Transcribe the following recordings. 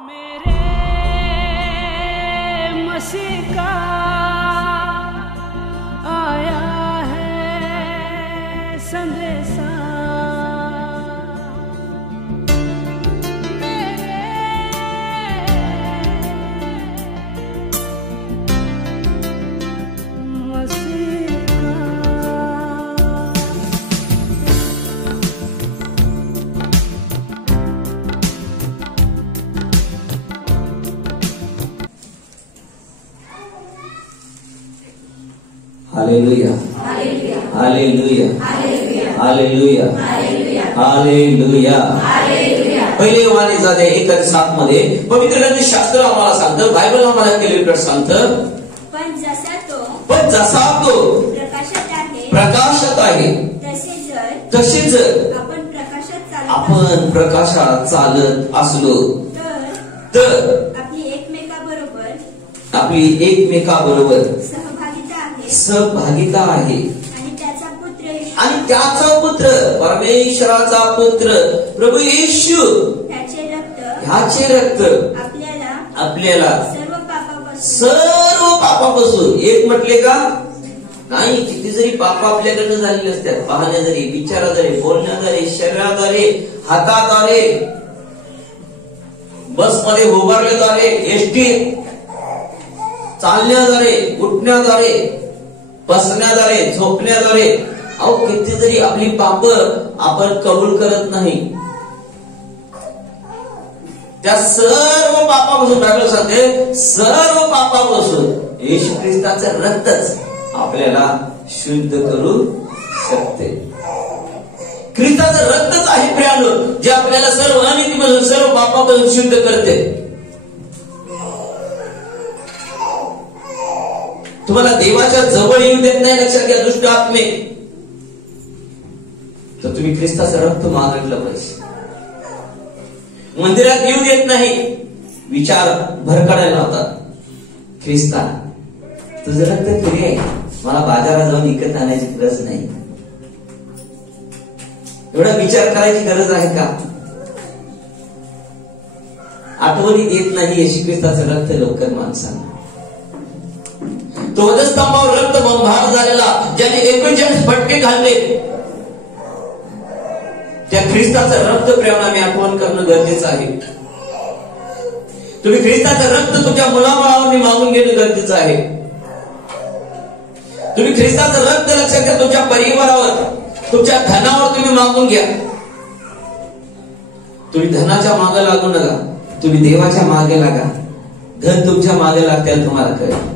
मेरे मसीह का आया है संदेशा, hallelujah hallelujah hallelujah hallelujah hallelujah. पहिले योहानेचा 1:7 मध्ये पवित्र ग्रंथशास्त्र आम्हाला सांगतं, बायबल आम्हाला क्लिअर सांगतं, पण जसा तो प्रकाशात आहे तसे जर आपण प्रकाशात चालत असलो तर आपली एकमेकाबरोबर सहभागिता आहे आणि त्याचा पुत्र परमेश्वराचा पुत्र प्रभू येशू ह्याचे रक्त आपल्याला सर्व पापापासून, एक म्हटले का नाही, किती जरी पाप आपल्याकडनं झालेले असतात, पाहण्याद्वारे, विचाराद्वारे, बोलण्याद्वारे, शरीराद्वारे, हाताद्वारे, बसमध्ये उभारल्याद्वारे, एसटी चालण्याद्वारे, उठण्याद्वारे, बसण्याद्वारे, झोपण्याद्वारे, अहो किती जरी आपली पाप आपण कबूल करत नाही, त्या सर्व पापापासून बायबल सांगते, सर्व पापापासून येशू ख्रिस्ताचं रक्तच आपल्याला शुद्ध करू शकते. ख्रिस्ताचं रक्तच आहे प्रियानो, जे आपल्याला सर्व अनितीपासून, सर्व पापापासून शुद्ध करते. तुम्हाला देवाच्या जवळ येऊ देत नाही, लक्षात घ्या दुष्ट आत्मे, तर तुम्ही ख्रिस्ताचं रक्त मागितलं पाहिजे. मंदिरात येऊ देत नाही, विचार भरकडायला होतात, ख्रिस्ता तुझं रक्त फ्री आहे, मला बाजारात जाऊन विकत आणायची गरज नाही. एवढा विचार करायची गरज आहे का? आठवणी देत नाही येशू ख्रिस्ताचं रक्त लवकर माणसांना. तो वधस्तंभावर रक्त बंभार झालेला, ज्याने 39 फटके घालले, त्या ख्रिस्ताचं रक्त प्रेमाने आठवण करणं गरजेचं आहे. तुम्ही ख्रिस्ताचं रक्त तुमच्या मुलाबाळांनी मागून घेणं गरजेचं आहे. तुम्ही ख्रिस्ताचं रक्त लक्षात घ्या, तुमच्या परिवारावर, तुमच्या धनावर तुम्ही मागून घ्या. तुम्ही धनाच्या मागे लागू नका, तुम्ही देवाच्या मागे लागा. धन तुमच्या मागे लागते तुम्हाला कळेल.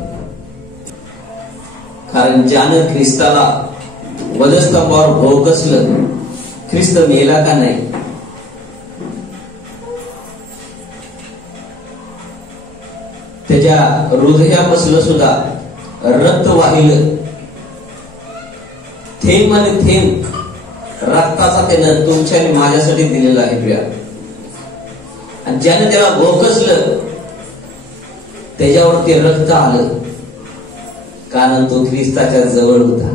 कारण ज्यानं ख्रिस्ताला वधस्तंभावर भोगसलं, ख्रिस्त मेला का नाही? त्याच्या हृदयापासून सुद्धा रक्त वाहिलं, थेंब आणि थेंब रक्ताचा त्यानं तुमच्या आणि माझ्यासाठी दिलेला आहे प्रिया. आणि ज्याने त्याला भोगसलं त्याच्यावर ते रक्त आलं, कारण तो ख्रिस्ताच्या जवळ होता.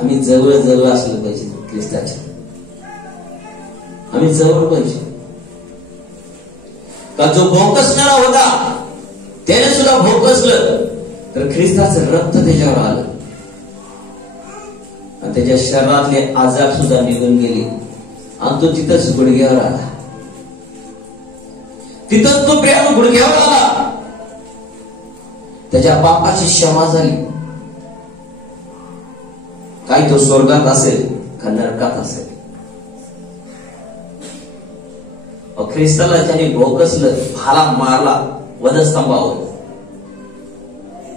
आम्ही जवळ जवळ असलं पाहिजे ख्रिस्ताच्या, आम्ही जवळ पाहिजे. का जो भोकसणारा होता त्याने सुद्धा भोकसलं, तर ख्रिस्ताचं रक्त त्याच्यावर आलं आणि त्याच्या शरीरातले आजार सुद्धा निघून गेले आणि तो तिथंच गुडघ्यावर आला. तिथंच तो प्रेम गुडघ्यावर आला. त्याच्या पापाची क्षमा झाली. काही तो स्वर्गात असेल का नरकात असेल. ख्रिस्ताला ज्याने भोकसलं, भाला मारला वधस्तंभावर,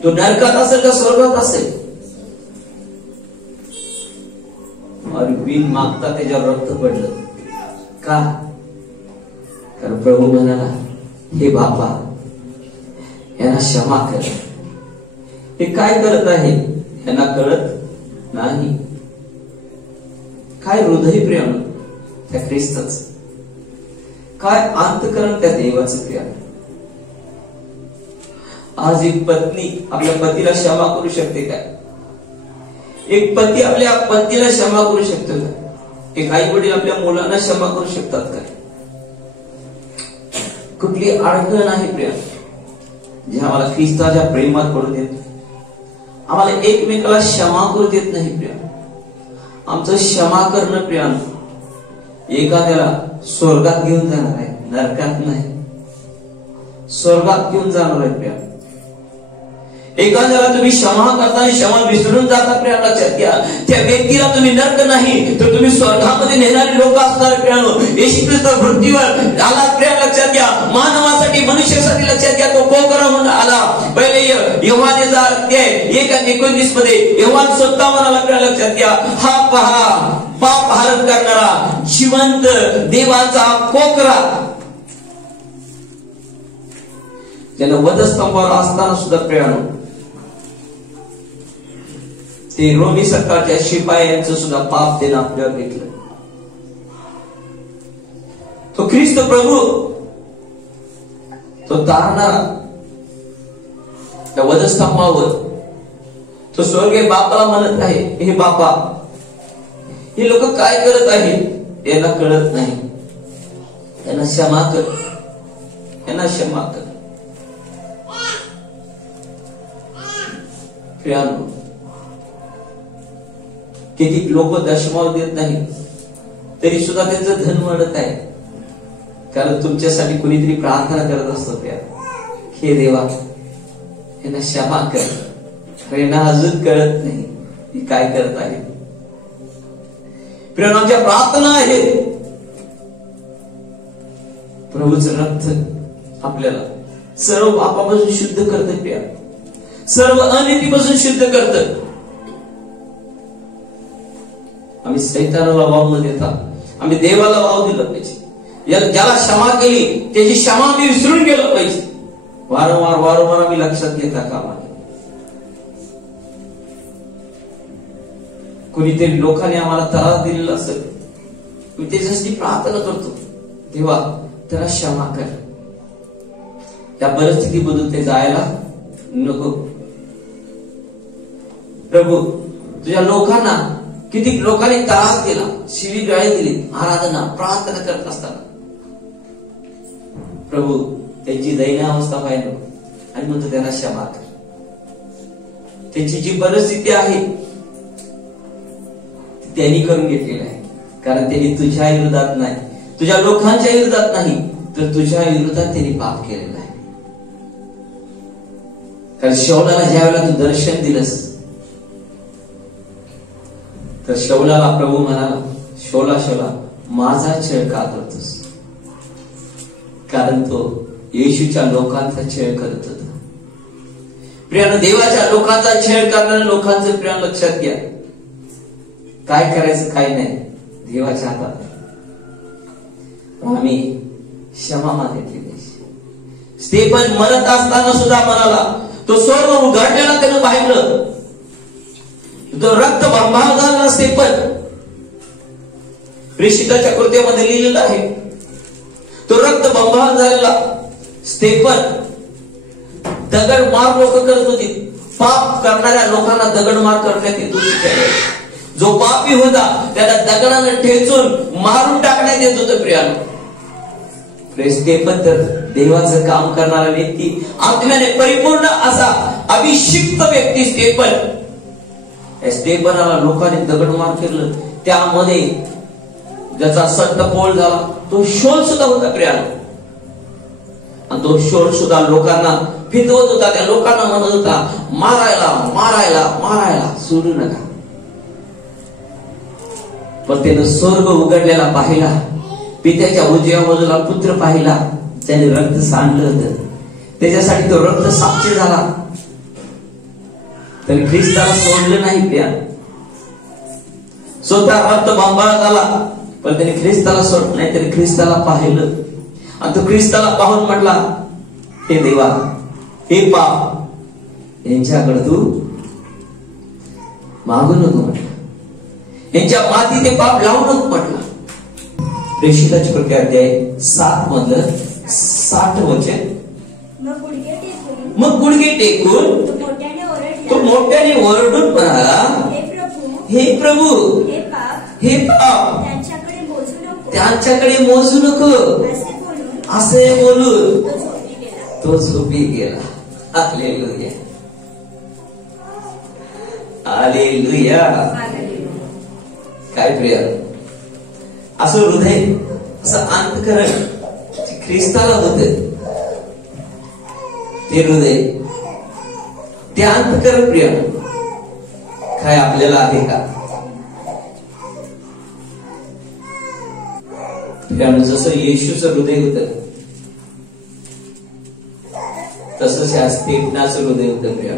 तो नरकात असेल का स्वर्गात असेल, आणि बिन मागता त्याच्यावर रक्त पडलं का? कारण प्रभू म्हणाला, हे बापा यांना क्षमा कर, हे काय करत आहे यांना कळत नाही. काय हृदय प्रेम त्या ख्रिस्ताचं, काय अंतकरण त्या देवाचं प्रेम. आज एक पत्नी आपल्या पतीला क्षमा करू शकते काय? एक पती आपल्या पत्नीला क्षमा करू शकतो का? एक आई वडील आपल्या मुलांना क्षमा करू शकतात काय? कुठली अडचण आहे प्रिया जे आम्हाला ख्रिस्ताच्या प्रेमात पडू देत, आम्हाला एकमेकाला क्षमा करू देत नाही प्रिया. आमचं क्षमा करणं प्रिया एखाद्याला स्वर्गात घेऊन जाणार आहे, नरकात नाही, स्वर्गात घेऊन जाणार आहे प्रिया. एखाद्याला तुम्ही क्षमा करता आणि क्षमा विसरून जाता प्रिया, लक्षात घ्या त्या व्यक्तीला तुम्ही नरक नाही तर तुम्ही स्वर्गामध्ये नेणारे लोक असणार प्रियानो. येशू ख्रिस्त पृथ्वीवर आला प्रिया, लक्षात घ्या मानवासाठी, मनुष्यासाठी. लक्षात घ्या तो कोकरा म्हणून आला. पहिले योहान 1:19 मध्ये योहान स्वतः म्हणाला प्रिया, लक्षात घ्या हा पहा पाप हरण करणारा जिवंत देवाचा कोकरा. त्यानं वधस्तंभावर असताना सुद्धा प्रियानो ते रोमी सरकारच्या शिपायांचं सुद्धा पाप त्यानं आपल्यावर घेतलं. तो ख्रिस्त प्रभू तो तारणारा त्या वधस्तंभावर तो स्वर्गीय बापाला म्हणत आहे, हे बापा हे लोक काय करत आहेत याला कळत नाही, त्यांना क्षमा कर, त्यांना क्षमा कर. प्रियानो किती लोक दशमाव देत नाही तरी सुद्धा त्यांचं धन वाढत आहे, कारण तुमच्यासाठी कुणीतरी प्रार्थना करत असतो त्या, हे देवा यांना क्षमा कर, यांना अजून कळत नाही की काय करत आहे. प्रियाच्या प्रार्थना आहे प्रभूचं रक्त आपल्याला सर्व पापापासून शुद्ध करतं प्रिया, सर्व अनितीपासून शुद्ध करतं. आम्ही सैतानाला वाव न देता आम्ही देवाला वाव दिलं पाहिजे. ज्याला क्षमा केली त्याची क्षमा आम्ही विसरून गेलो पाहिजे. वारंवार वारंवार आम्ही लक्षात घेता कामा नये. कुणीतरी लोकांनी आम्हाला त्रास दिलेला असेल, मी त्याच्यासाठी प्रार्थना करतो, देवा त्याला क्षमा कर. त्या परिस्थितीमधून ते जायला नको. प्रभू तुझ्या लोकांना किती लोकांनी त्रास दिला, शिवीगाळी दिली, आराधना प्रार्थना करत असताना प्रभू त्यांची दयनीय अवस्था पाहिजे आणि म्हणतो त्यांना क्षमा कर. त्यांची जी परिस्थिती आहे ती त्यांनी करून घेतलेली आहे, कारण त्यांनी तुझ्या विरोधात नाही, तुझ्या लोकांच्या विरोधात नाही तर तुझ्या विरोधात त्यांनी पाप केलेलं आहे. कारण शौलाला ज्या वेळेला तू दर्शन दिलंस तर शौलाला प्रभू म्हणाला, शौला शौला माझा छळ का करतोस, कारण तो येशूच्या लोकांचा छळ करत होता. प्रियानं देवाच्या लोकांचा छळ करणाऱ्या लोकांचं प्रिया लक्षात घ्या, काय करायचं काय नाही देवाच्या हातात. आम्ही क्षमा मागितली पाहिजे. स्टेफन मरत असताना सुद्धा म्हणाला, तो स्वर्ग उघडलेला त्यानं पाहिलं, तो रक्त बंबाळ झाला. स्टेफन प्रेषिताच्या कृत्यामध्ये लिहिलेलं आहे, तो रक्त बंबाळ झालेला स्टेफन दगड मार लोक करत होती. पाप करणाऱ्या लोकांना दगड मार करण्यात येत होती. जो पापी होता त्याला दगडानं ठेचून मारून टाकण्यात येत होतं. प्रियानो स्टेफन तर देवाचं काम करणारा व्यक्ती, आत्म्याने परिपूर्ण असा अभिषिक्त व्यक्ती स्टेफन. स्टेफनाला लोकांनी दगडमार केलं, त्यामध्ये ज्याचा सट्टपोळ झाला तो शोल सुद्धा होता प्रियानो. आणि तो शोल सुद्धा लोकांना फिरवत होता, त्या लोकांना म्हणत होता मारायला मारायला मारायला सोडू नका. पण त्यानं स्वर्ग उघडलेला पाहिला, पित्याच्या उजव्या बाजूला पुत्र पाहिला, त्याने रक्त सांडलं होतं, त्याच्यासाठी तो रक्त साक्षी झाला. तरी ख्रिस्ताला सोडलं नाही प्रिया, स्वतः रक्त बंबाळ झाला पण त्याने ख्रिस्ताला सोडलं नाही. तरी ख्रिस्ताला पाहिलं आणि तो ख्रिस्ताला पाहून म्हटला, हे देवा हे पाप यांच्याकडे तू मागू नको म्हटलं, यांच्या माती ते पाप लावू नको म्हटलं. प्रेषिताची कृती अध्याय 7 मधलं 60 वचन. मग गुडघे टेकून तो मोठ्याने ओरडून म्हणाला, हे प्रभू हे पाप त्यांच्याकडे मोजू नको असे बोलून तो झोपी गेला. Hallelujah, hallelujah. काय प्रिय, असं हृदय, असं अंतःकरण ख्रिस्ताला होते. ते हृदय, ते अंतःकरण प्रिय काय आपल्याला आहे का? जसं येशूचं हृदय होतं तसंच या स्टेफनाचं हृदय होतं प्रिय.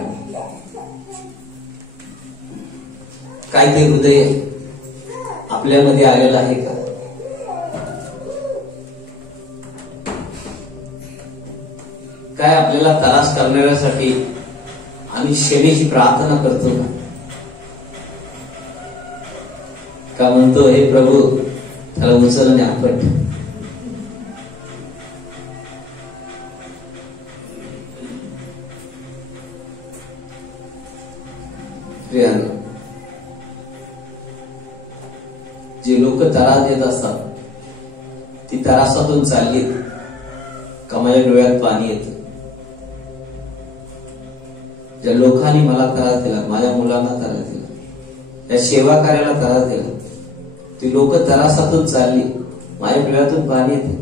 काय ते हृदय आपल्यामध्ये आलेलं आहे का? काय आपल्याला त्रास करणाऱ्यासाठी आम्ही क्षमेची प्रार्थना करतो ना? का म्हणतो, हे प्रभू त्याला उचलणे आपट. जे लोक त्रास देत असतात ती त्रासातून चालली का माझ्या डोळ्यात पाणी येतं. ज्या लोकांनी मला त्रास दिला, माझ्या मुलांना त्रास दिला, त्या सेवा कार्याला त्रास दिला, ती लोक त्रासातून चालली, माझ्या डोळ्यातून पाणी येते.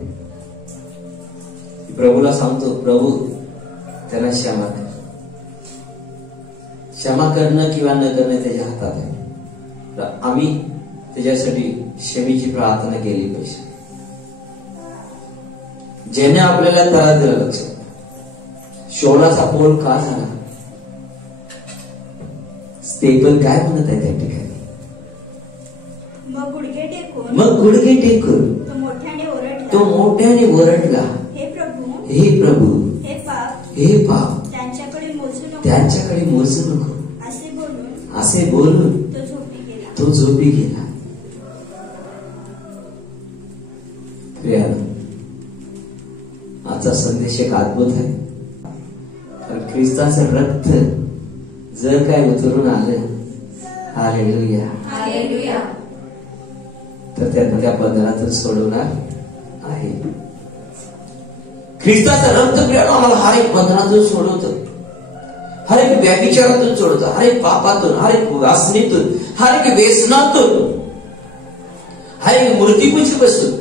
प्रभूला सांगतो, प्रभू त्यांना क्षमा कर. क्षमा करणं किंवा न करणं त्याच्या हातात आहे. आम्ही त्याच्यासाठी क्षमेची प्रार्थना केली पाहिजे. ज्याने आपल्याला त्रास दिला, लक्षात, शोणाचा पोल का झाला? स्टेपल काय म्हणत आहे त्या ठिकाणी? मग गुडघे टेकून तो मोठ्याने ओरडला, हे प्रभू, हे पाप त्यांच्याकडे मोजू नको. असे बोलून तो झोपी गेला. आजचा संदेश एक अद्भुत आहे. कारण ख्रिस्ताचं रक्त जर काय उतरून आलं, हालेलुया, हालेलुया, तर त्यांना त्या बंधनातून सोडवणार आहे. ख्रिस्ताचं रक्त प्रेरणा आम्हाला हर एक बंधनातून सोडवतं, हर एक व्यभिचारातून सोडवतं, हर एक पापातून, हर एक वासनेतून, हर एक व्यसनातून, हर एक मूर्तीपूजेपासून,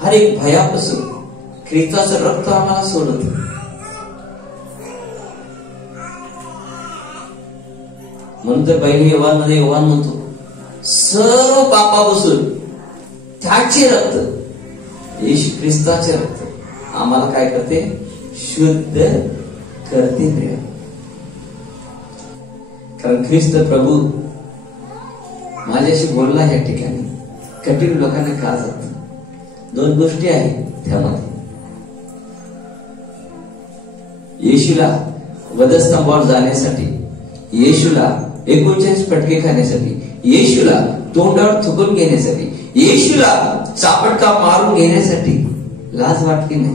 हर एक भयापासून ख्रिस्ताचं रक्त आम्हाला सोडवतं. म्हणून तर पहिली योहानमध्ये योहान म्हणतो, सर्व पापापासून त्याचे रक्त, येशू ख्रिस्ताचे रक्त आम्हाला काय करते? शुद्ध करते प्रिय. कारण ख्रिस्त प्रभू माझ्याशी बोलला या ठिकाणी. कठीण लोकांना का जात? दोन गोष्टी आहेत त्यामध्ये. येशूला वधस्तंभावर जाण्यासाठी, येशूला 39 फटके खाण्यासाठी, येशूला तोंडावर थुकून घेण्यासाठी, येशूला चापटका मारून घेण्यासाठी लाज वाटली नाही,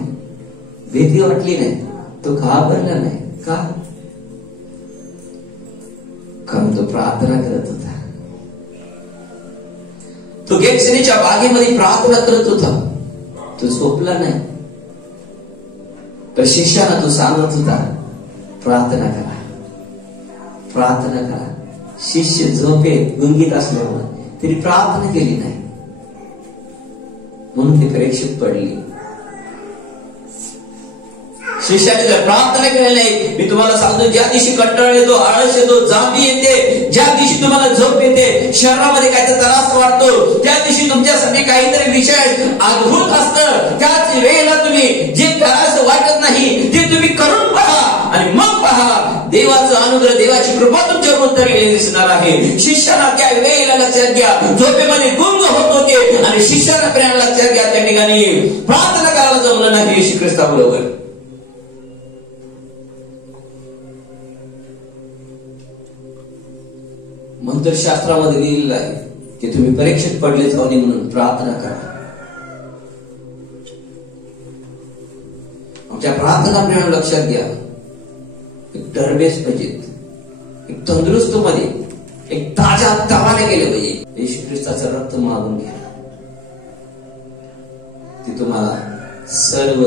भीती वाटली नाही, तो घाबरला नाही. का? कारण तो प्रार्थना करत होता. तो गेत्सेमनीच्या बागेमध्ये प्रार्थना करत होता. तो झोपला नाही. तर शिष्याला तो सांगत होता, प्रार्थना करा, प्रार्थना करा. शिष्य झोपे गुंगीत असल्यामुळे त्यांनी प्रार्थना केली नाही, म्हणून ती परीक्षेत पडली. शिष्याने जर प्रार्थना केली नाही, मी तुम्हाला सांगतो, ज्या दिवशी कंटाळा येतो, आळस येतो, जांभी येते, ज्या दिवशी तुम्हाला झोप येते, शरीरामध्ये काहीतरी त्रास वाटतो, त्या दिवशी तुमच्यासाठी काहीतरी विषय अद्भुत असतं, त्याच वेळेला तुम्ही जे करायचं वाटत नाही ते तुम्ही करून पहा आणि मग पहा देवाचा अनुग्रह, देवाची कृपा तुमच्यावर उतरलेली दिसणार आहे. शिष्याला त्या वेळेला लक्षात घ्या, झोपेमध्ये गुंग होत होते आणि शिष्याला प्रेरणा लक्षात घ्या, त्या ठिकाणी प्रार्थना करायला जमलं नाही येशू ख्रिस्ताबरोबर. म्हणून तर शास्त्रामध्ये लिहिलेलं आहे की तुम्ही परीक्षेत पडलेच होणे म्हणून प्रार्थना करा. आमच्या प्रार्थना प्रेरणा लक्षात घ्या, एक तरबेज पाहिजे, एक तंदुरुस्त मध्ये, एक ताजा तवाने गेले पाहिजे. येशू ख्रिस्ताचं रक्त मागून घ्या, ते तुम्हाला सर्व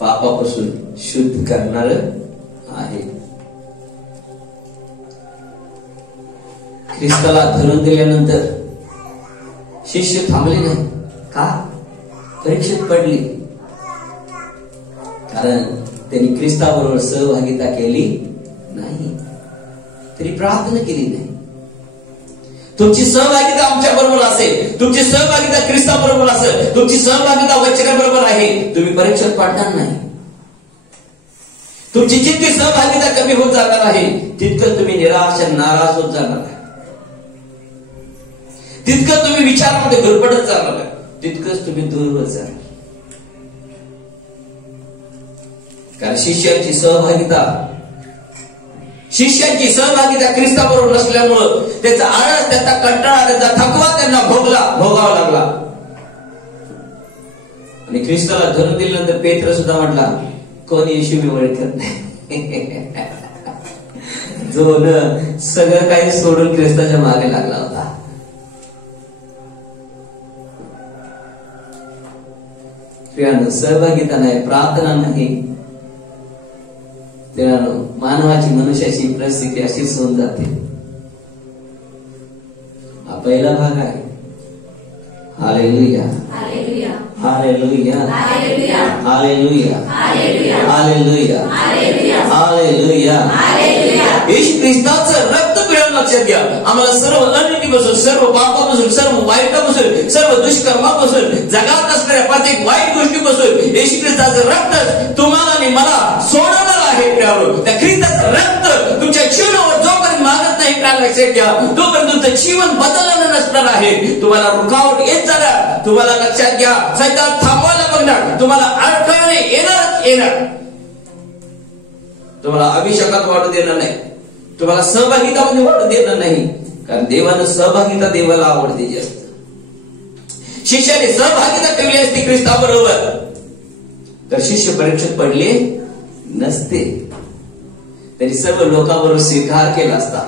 पापापासून शुद्ध करणार आहे. ख्रिस्ताला धरून दिल्यानंतर शिष्य थांबले नाही. का? परीक्षेत पडली. कारण त्यांनी ख्रिस्ताबरोबर सहभागिता केली नाही, तरी प्रार्थना केली नाही. तुमची सहभागिता आमच्या बरोबर असेल, तुमची सहभागिता ख्रिस्ताबरोबर असेल, तुमची सहभागिता वचनाबरोबर आहे, तुम्ही परीक्षेत पडणार नाही. तुमची जितकी सहभागिता कमी होत जाणार आहे, तितकं तुम्ही निराश आणि नाराज होत जाणार आहे, तितकं तुम्ही विचारामध्ये गुरफटत जाणार आहे, तितकंच तुम्ही दूर होत जाणार. कारण शिष्यांची सहभागिता ख्रिस्ताबरोबर नसल्यामुळं त्याचा आळस, त्याचा कंटाळा, त्याचा थकवा त्यांना भोगावा लागला. आणि ख्रिस्ताला धरून दिल्यानंतर पेत्र सुद्धा म्हटला, कोण येशू मी ओळखत नाही. जो न सगळं काही सोडून ख्रिस्ताच्या मागे लागला होता. सहभागिता नाही, प्रार्थना नाही, मानवाची, मनुष्याची परिस्थिती अशीच होऊन जाते. हा पहिला भाग आहे. Hallelujah, hallelujah, hallelujah, hallelujah, hallelujah. Yeshu ख्रिस्ताचं रक्त पिळून लक्षात घ्या. आम्हाला सर्व अनितीपासून, सर्व पापापासून, सर्व वाईटापासून, सर्व दुष्कर्मापासून, जगात असणाऱ्या प्रत्येक वाईट गोष्टीपासून येशू ख्रिस्ताचं रक्त तुम्हाला आणि मला सोडवणार आहे. त्या ख्रिस्ताचं रक्त तुमच्या जीवनावर जोपर्यंत मागत नाही, लक्षात घ्या, तोपर्यंत तुमचं जीवन बदललं नसणार आहे. तुम्हाला रुकावट येत जाणार, तुम्हाला लक्षात घ्या, सैतान थांबवायला बघणार, तुम्हाला अडथळे येणार, तुम्हाला अभिषेकात वाढू देणार नाही, तुम्हाला सहभागितामध्ये वाढू देणार नाही. कारण देवानं सहभागिता देवाला आवडते जास्त. शिष्याने सहभागिता ठेवली असती ख्रिस्ताबरोबर, तर शिष्य परीक्षेत पडले नसते. त्यांनी सर्व लोकांबरोबर स्वीकार केला असता.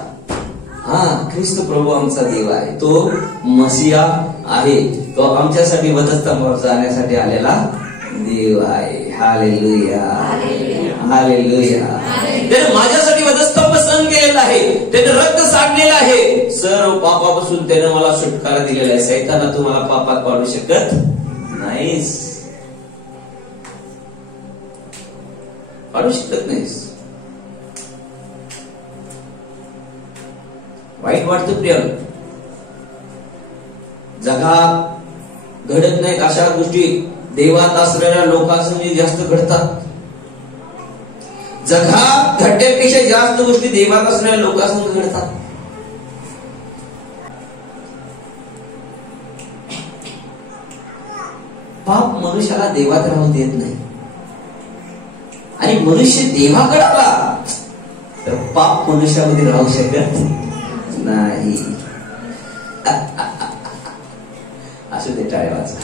हा, ख्रिस्त प्रभू आमचा देव आहे, तो मसिया आहे, तो आमच्यासाठी वधस्तंभावर जाण्यासाठी आलेला देव आहे. Hallelujah, hallelujah. त्याने माझ्यासाठी वधस्तंभ सहन केलेला आहे, त्याने रक्त सांडलेलं आहे, सर्व पापापासून त्याने मला सुटकारा दिलेला आहे. सैताना तुम्हाला पापात पाडू शकत नाहीस, पाडू शकत नाहीस. वाईट वाटतं प्रिय, जगात घडत नाहीत अशा गोष्टी देवात असलेल्या लोकांसंग जास्त घडतात. जगात घडण्यापेक्षा जास्त गोष्टी देवात असलेल्या लोकांसंग घडतात. पाप मनुष्याला देवात राहू देत नाही, आणि मनुष्य देवाकडे आला तर पाप मनुष्यामध्ये राहू शकत नाही. असं ते टाळवाचा.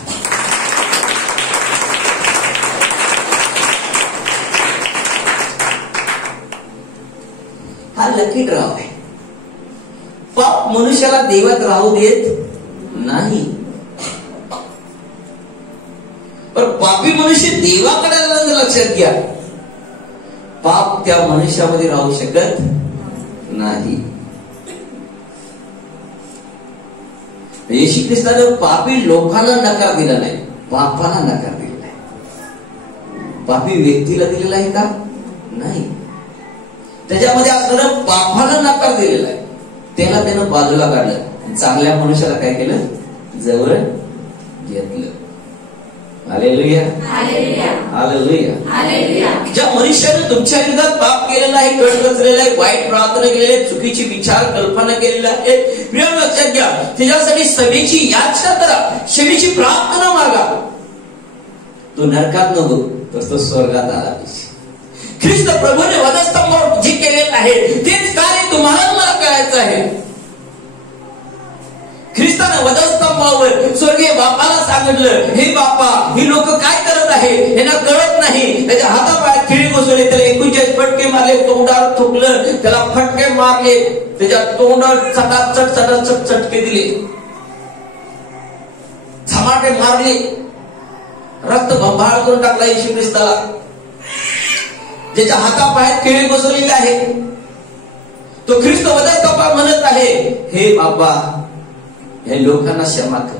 हा लकी ड्रॉ आहे. पाप मनुष्याला देवात राहू देत नाही, पण पापी मनुष्य देवाकडे आल्यानंतर लक्षात घ्या, पाप त्या मनुष्यामध्ये राहू शकत नाही. येशू ख्रिस्तानं पापी लोकांना नकार दिला नाही, पापाला नकार दिलेला आहे. पापी व्यक्तीला दिलेला आहे का? नाही. त्याच्यामध्ये असणारं पापाला नकार दिलेला आहे, त्याला त्यानं बाजूला काढलं, चांगल्या मनुष्याला काय केलं? जवळ घेतलं. Hallelujah, hallelujah. ज्या मनुष्याने तुमच्या विरोधात पाप केलेला आहे, कट रचलेला आहे, वाईट प्रार्थना केलेली आहे, चुकीची विचार कल्पना केलेला आहे, प्रिय लक्षात घ्या, त्याच्यासाठी क्षमेची याचना करा, क्षमेची प्रार्थना मागा. तो नरकात नको, तर तो स्वर्गात आला पाहिजे. ख्रिस्त प्रभूने वधस्तंभावर जे केलेलं आहे तेच कार्य तुम्हाला मला करायचं आहे. ख्रिस्ताने वधस्तंभावर स्वर्गीय बापाला सांगितलं, हे बापा, ही लोक काय करत आहे, यांना कळत नाही. त्याच्या हातापायात खिळी बसवले, त्याला 41 फटके मारले, तोंडावर थुकलं, त्याला फटके मारले, त्याच्या तोंडावर चटाचट चटके दिले, झमाटे मारले. रक्त बंबाळ करून टाकला येशू ख्रिस्ताला, ज्याच्या हातापायात खिळे बसवलेले आहे. तो ख्रिस्त वधस्त म्हणत आहे, हे बाबा या लोकांना क्षमा कर,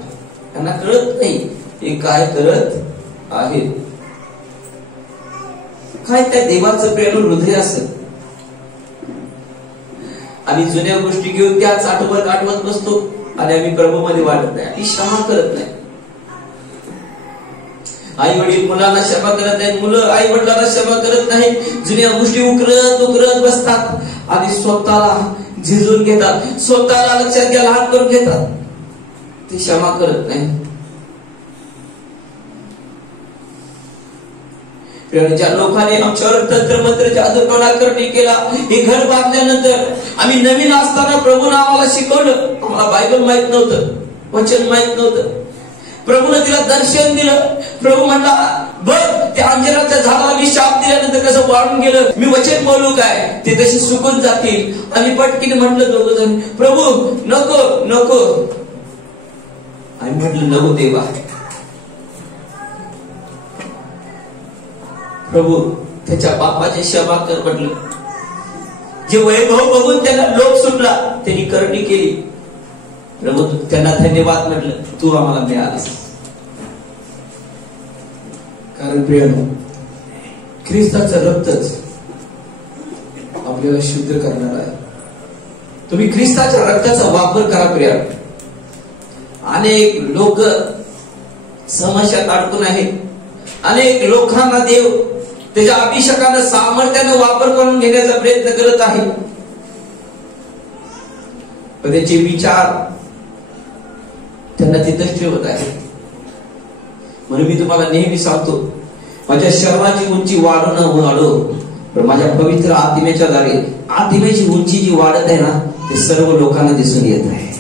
त्यांना कळत नाही हे काय करत आहे. काय त्या देवाचं प्रेम हृदय असत. आम्ही जुन्या गोष्टी घेऊन त्याच आठवत बसतो आणि आम्ही प्रभूमध्ये वाटत नाही, आम्ही क्षमा करत नाही. आई वडील मुलांना क्षमा करत नाहीत, मुलं आई वडिलांना क्षमा करत नाहीत. जुन्या गोष्टी उकरत बसतात आणि स्वतःला झिजून घेतात, स्वतःला लक्षात घ्या लहान करून घेतात, ते क्षमा करत नाही. ज्या लोकांनी आमच्यावर तंत्र मंत्र जादू टोणा करणी केला, हे घर बांधल्यानंतर आम्ही नवीन असताना प्रभूने आम्हाला शिकवलं. आम्हाला बायबल माहित नव्हतं, वचन माहित नव्हतं. प्रभूने तिला दर्शन दिलं. प्रभू म्हणला, बघ त्या अंजिराच्या झाडाला मी शाप दिल्यानंतर कसं वाळून गेलं, मी वचन बोलू काय, ते तसे सुकून जातील. आणि पटकीने म्हटलं दोघं जण, प्रभू नको नको. आम्ही म्हटलं नको देवा. प्रभू त्याच्या बापाचे क्षमा कर म्हटलं. जे वैभव बघून त्यांना लोभ सुटला, त्यांनी करणी केली. प्रभू त्यांना धन्यवाद म्हटलं, तू आम्हाला मिळालास. कारण प्रियानो, ख्रिस्ताचं रक्तच आपल्याला शुद्ध करणार आहे. तुम्ही ख्रिस्ताच्या रक्ताचा वापर करा प्रियानो. अनेक लोक समस्यात अडकून आहेत. अनेक लोकांना देव त्याच्या अभिषेकानं सामर्थ्यानं वापर करून घेण्याचा प्रयत्न करत आहे, पण त्याचे विचार त्यांना तिथंच ठेवत आहे. म्हणून मी तुम्हाला नेहमी सांगतो, माझ्या शरीराची उंची वाढो न वाढो, पण माझ्या पवित्र आत्म्याच्या द्वारे आत्म्याची उंची जी वाढत आहे ना, ते सर्व लोकांना दिसून येत आहे.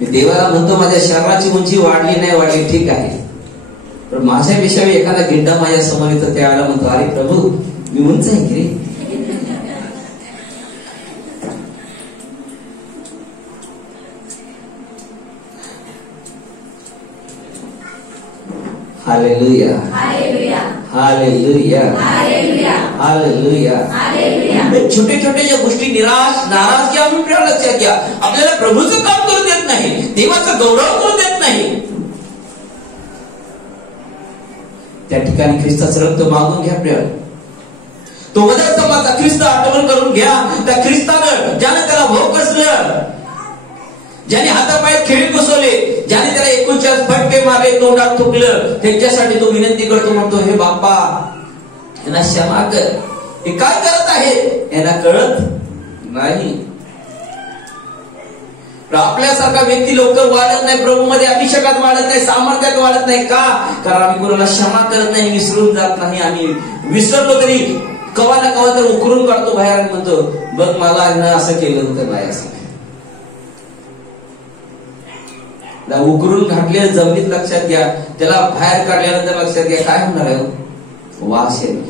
मी देवाला म्हणतो, माझ्या शरीराची उंची वाढली नाही वाढली ठीक आहे, पण माझ्यापेक्षा एखादा गिड्डा माझ्या समोर येतो, त्यावेळेला म्हणतो, अरे प्रभू मी उंच आहे की रे. Hallelujah, hallelujah, hallelujah, hallelujah, hallelujah. छोटे छोटे ज्या गोष्टी नाराजगी आम्ही लक्षात घ्या, आपल्याला प्रभूचं काम करू देत नाही, देवाचा गौरव करू देत नाही. त्या ठिकाणी ख्रिस्ताचं रक्त मागून घ्या प्रिय. तो वधस्त माझा ख्रिस्त आठवण करून घ्या. त्या ख्रिस्तानं ज्याने त्याला भोग कसलं, ज्याने हातापायात खिळे बसवले, ज्याने त्याला 49 फटके मारले, तोंडात थुकलं, त्यांच्यासाठी तो विनंती करतो, म्हणतो, हे बाप्पा यांना क्षमा कर, हे काय करत आहे यांना कळत नाही. आपल्यासारखा व्यक्ती लवकर वाढत नाही, प्रभूमध्ये अभिषेकात वाढत नाही, सामर्थ्यात वाढत नाही. का? कारण आम्ही कोणाला क्षमा करत नाही, विसरून जात नाही. आम्ही विसरलो तरी कवा ना कवा तर उकरून काढतो बाहेर आणि म्हणतो, बघ मला असं केलं होतं नाही, असं उकरून घातले जमिनीत लक्षात घ्या, त्याला बाहेर काढल्यानंतर लक्षात घ्या काय होणार आहे, वास येईल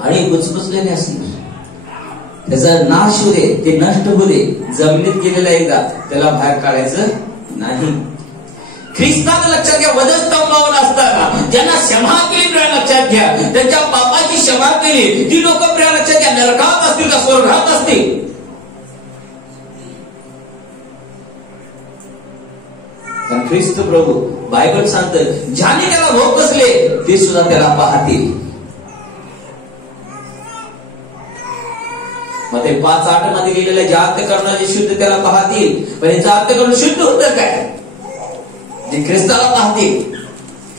आणि बुचबुचलेले असणार. त्याचा नाश होऊ दे, ते नष्ट होऊ दे, जमिनीत गेलेला एकदा त्याला बाहेर काढायचं नाही. ख्रिस्तानं लक्षात घ्या, वधस्तंभावर असताना ज्यांना क्षमा केली प्रिय लक्षात घ्या, त्यांच्या पापाची क्षमा केली, ती लोक प्रिय लक्षात घ्या, नरकात असतील का स्वर्गात असतील. ख्रिस्त प्रभू बायबल सांगतं, ज्याने त्याला भोग कसले ते सुद्धा त्याला पाहतील. मग ते 5:8 मध्ये लिहिलेलं, जे अंतःकरणाचे शुद्ध त्याला पाहतील. पण याचा अंतःकरण शुद्ध होतं काय? जे ख्रिस्ताला पाहतील.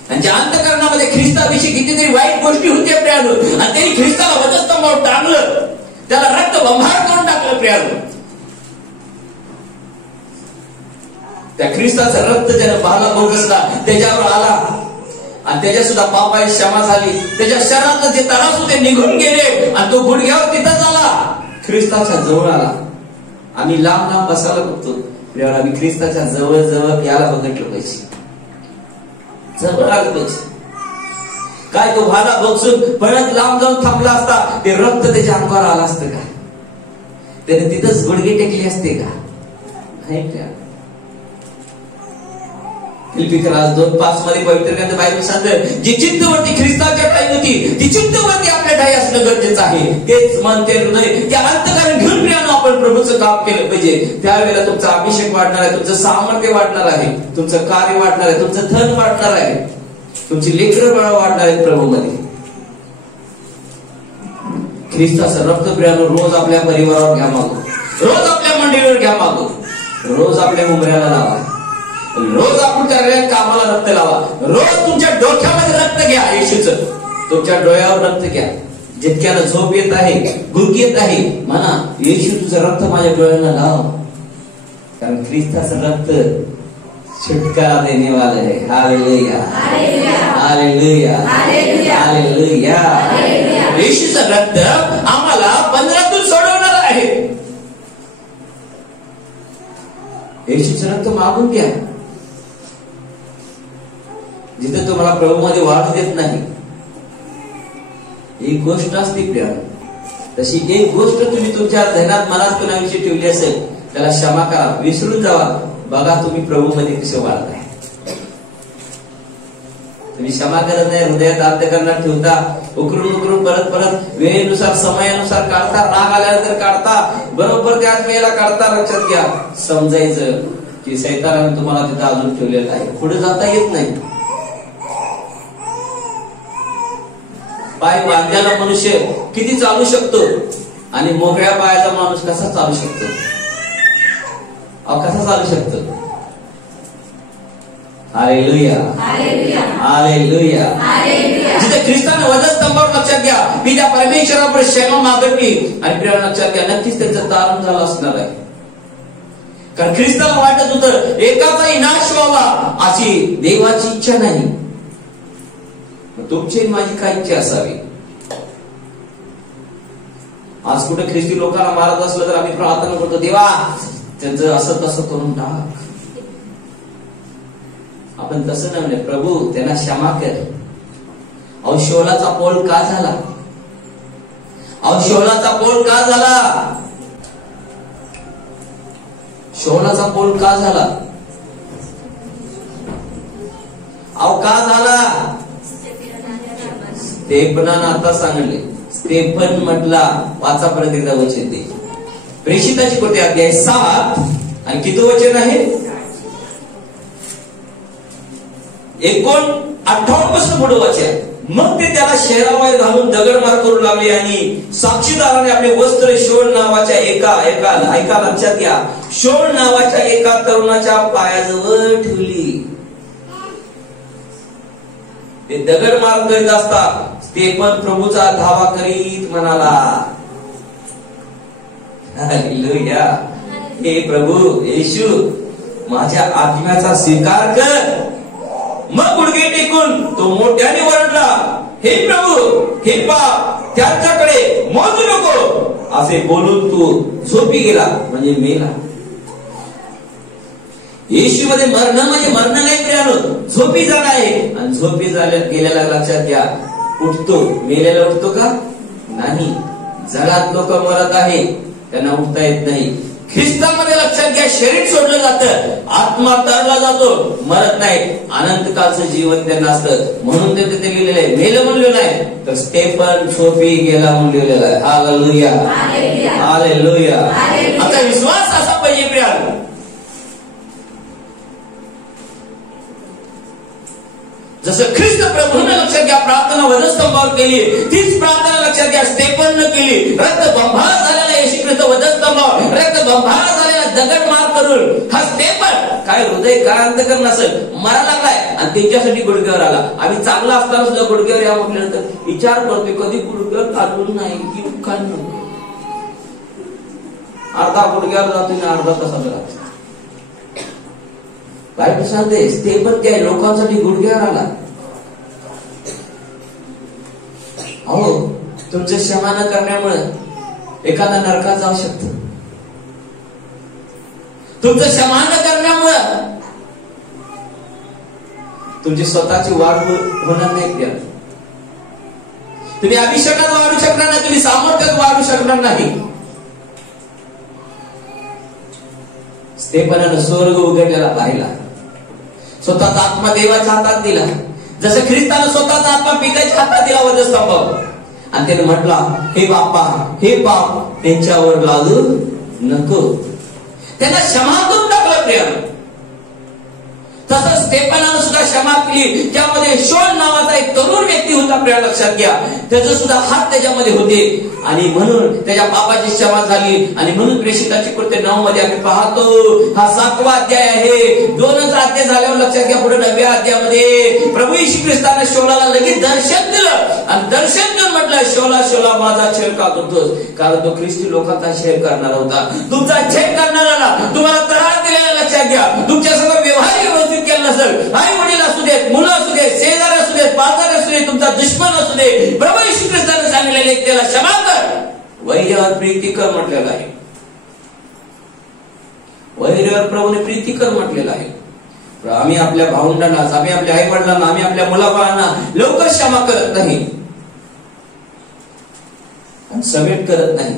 आणि ज्या अंतःकरणामध्ये ख्रिस्ताविषयी कितीतरी वाईट गोष्टी होत्या प्रियानो, आणि त्यांनी ख्रिस्ताला वधस्तंभावर टांगलं, त्याला रक्त बंबाळ करून टाकलं प्रियानो. त्या ख्रिस्ताचं रक्त ज्याने पाहला बघसला, त्याच्यावर आला आणि त्याच्या सुद्धा पापाची क्षमा झाली. त्याच्या शरीरात जे त्रास होते निघून गेले आणि तो गुडघ्यावर तिथंच आला, ख्रिस्ताच्या जवळ आला. आम्ही लांब लांब बसायला बघतो, आम्ही ख्रिस्ताच्या जवळ जवळ याला बघितलं पाहिजे, जवळ आलं पाहिजे. काय तो भाला बघसून परत लांब जाऊन थांबला असता, ते रक्त त्याच्या अंगावर आलं असतं काय? त्याने तिथंच गुडघे टेकले असते का? नाही का? फिलिपिकर 2:5 मध्ये पवित्र ग्रंथ बायबल सांगतं, जी चित्तवरती ख्रिस्ताच्या ठाई होती ती चित्तवरती आपल्या ठाई असणं गरजेचं आहे. तेच मन, ते हृदय, त्या अंतःकरण घेऊन प्रियानो आपण प्रभूचं काम केलं पाहिजे. त्यावेळेला तुमचा अभिषेक वाढणार आहे, तुमचं सामर्थ्य वाढणार आहे, तुमचं कार्य वाढणार आहे, तुमचं धन वाढणार आहे, तुमची लेकरं बाळ वाढणार आहेत प्रभूमध्ये. ख्रिस्ताचं रक्त प्रियानो रोज आपल्या परिवारावर घ्या मागो, रोज आपल्या मंडळीवर घ्या मागो, रोज आपल्या उमऱ्याला लावा, रोज आपण करणाऱ्या कामाला रक्त लावा, रोज तुमच्या डोक्यामध्ये रक्त घ्या येशूचं, तुमच्या डोळ्यावर रक्त घ्या. जितक्याला झोप येत आहे, गुरकी येत आहे, म्हणा येशू तुझं रक्त माझ्या डोळ्याला लाव, कारण ख्रिस्ताचं रक्त छुटकारा देने वाला है. Hallelujah, hallelujah, hallelujah. येशूचं रक्त आम्हाला बंधनातून सोडवणार आहे. येशूचं रक्त मागून घ्या. जिथे तुम्हाला प्रभूमध्ये वाढ देत नाही, एक गोष्ट असते प्रिय, तशी एक गोष्ट तुम्ही तुमच्या ध्यानात मनात कोणाविषयी ठेवली असेल, त्याला क्षमा करा, विसरून जावा. बघा तुम्ही प्रभूमध्ये कसे वाढताय. तुम्ही क्षमा करत नाही, हृदयात अंतःकरणात ठेवता, उकरून परत परत वेळेनुसार समयानुसार काढता, राग आल्यानंतर काढता, बरोबर त्याच वेळेला काढता. लक्षात घ्या, समजायचं की सैतानाने तुम्हाला तिथं अजून ठेवलेलं आहे, पुढे जाता येत नाही. पाय बांधलेला मनुष्य किती चालू शकतो आणि मोकळ्या पायाचा माणूस कसा चालू शकतो? कसा चालू शकतो? Hallelujah, hallelujah. जिथे ख्रिस्ताने वधस्तंभावर लक्षात घ्या, मी त्या परमेश्वरावर क्षमा मागणी आणि प्रिय लक्षात घ्या, नक्कीच त्यांचं तारण झालं असणार आहे. कारण ख्रिस्ताला वाटत होतं एकाचाही नाश व्हावा अशी देवाची इच्छा नाही. तुमची माझी काय इच्छा असावी? आज कुठे ख्रिस्ती लोकांना मारत असलं तर आम्ही प्रार्थना करतो, देवा त्यांचं असं तसं करून टाक. आपण तसं नाही म्हणले, प्रभू त्यांना क्षमा कर. अहो शौलाचा पोल का झाला? अहो शौलाचा पोल का झाला? शौलाचा पोल का झाला? अहो का झाला? स्तेफनानं आता सांगले. स्तेफन म्हटला, 5 एकदा वचन दे. प्रेषिताची कृती अध्याय 7 आणि किती वचन आहे? 58 पासून पुढे वचन. मग ते त्याला शहराबाहेर घालून दगडमार करू लागले आणि साक्षीदाराने आपले वस्त्र शोळ नावाच्या एका ऐका लक्षात घ्या, शोळ नावाच्या एका तरुणाच्या पायाजवळ ठेवली. ते दगडमार करीत असतात, स्तेफन प्रभूचा धावा करीत म्हणाला, हालेलुया, हे प्रभू येशू माझ्या आत्म्याचा स्वीकार कर. मग गुडघे टेकून तो मोठ्याने ओरडला, हे प्रभू, हे पाप त्यांच्याकडे मोजू नको. असे बोलून तो झोपी गेला, म्हणजे मेला. येशू मध्ये मरण म्हणजे मरण नाही प्रियानो, झोपी जाणं आहे. आणि झोपी गेल्याला लक्षात घ्या, उठतो. मेलेला उठतो का? नाही. जगात लोक मरत आहे, त्यांना उठता येत नाही. ख्रिस्तामध्ये लक्षात घ्या, शरीर सोडलं जातं, आत्मा तरला जातो, मरत नाही. अनंतकालचं जीवन त्यांना असतं. म्हणून ते तिथे लिहिलेलं आहे. मेलं म्हणलं नाही, तर स्टेफन झोपी गेला म्हणून लिहिलेलं आहे. Hallelujah, hallelujah. आता विश्वास असा पाहिजे प्रियानो, जसं ख्रिस्त प्रभूने लक्षात घ्या प्रार्थना वधस्तंभावर केली, तीच प्रार्थना लक्षात घ्या स्तेफनने केली. रक्तबंबाळ झालेला येशू ख्रिस्त वधस्तंभावर, रक्तबंबाळ झालेला दगडमार करून हा स्तेफन काय हृदय काय अंतःकरण असेल, मरा लागलाय आणि त्यांच्यासाठी गुडघ्यावर आला. आम्ही चांगला असताना सुद्धा गुडघ्यावर या म्हटल्यानंतर विचार करतोय, कधी गुडघ्यावर काढून नाही की काय नाही. अर्धा गुडघ्यावर जातो आणि अर्धा तासाला जातो. बायबल सांगते स्तेफन त्या लोकांसाठी गुडघ्यावर आला. अहो तुमचं क्षमा न करण्यामुळे एखादा नरकात जाऊ शकतो. तुमचं क्षमा न करण्यामुळे तुमची स्वतःची वाढ होणार नाही. तुम्ही अभिषेकात वाढू शकणार नाही, तुम्ही सामर्थ्यात वाढू शकणार नाही. स्तेफनानं स्वर्ग उघडलेला पाहिला, स्वतःचा आत्मा देवाच्या हातात दिला, जसं ख्रिस्तानं स्वतःचा आत्मा पित्याच्या हातात दिला वधस्तंभावर, आणि त्याने म्हटला, हे बाप्पा, हे पाप त्यांच्यावर लादू नको. त्यांना क्षमा करून टाकलं प्रियानं. तसं स्तेफनानं सुद्धा क्षमा केली. त्यामध्ये शौल नावाचा एक तरुण व्यक्ती होता, प्रिया लक्षात घ्या, त्याचे सुद्धा हात त्याच्यामध्ये होते, आणि म्हणून त्याच्या पापाची क्षमा झाली. आणि म्हणून प्रेषिताची कृत्य 9 मध्ये आम्ही पाहतो, हा 7वा अध्याय आहे. 2च अध्याय झाल्यावर लक्षात घ्या, पुढे 9व्या अध्यायामध्ये प्रभू येशू ख्रिस्ताने शौलाला लगेच दर्शन दिलं, आणि दर्शन देऊन म्हटलं, शौला शौला माझा छळ का करतोस? कारण तो ख्रिस्ती लोकांचा छळ करणारा होता, तुमचा छळ करणारा, तुम्हाला त्रास दिलेला लक्षात घ्या, तुमच्या सगळं व्यवहार व्यवस्थित केलं नसेल, आई वडील असू देत, मुलं असू देत, शेजारी असू देत, पाजारी असू देत, तुमचा दुश्मन असू दे, प्रभू येशू ख्रिस्ताने सांगितलेले त्याला क्षमा कर, वैर्यावर प्रीती कर म्हटलेलं आहे. वैर्यावर प्रभूने प्रीती कर म्हटलेलं आहे. आम्ही आपल्या भावंडांना, आम्ही आपल्या आई वडिलांना, आम्ही आपल्या मुलाबाळांना लवकर क्षमा करत नाही, समेट करत नाही,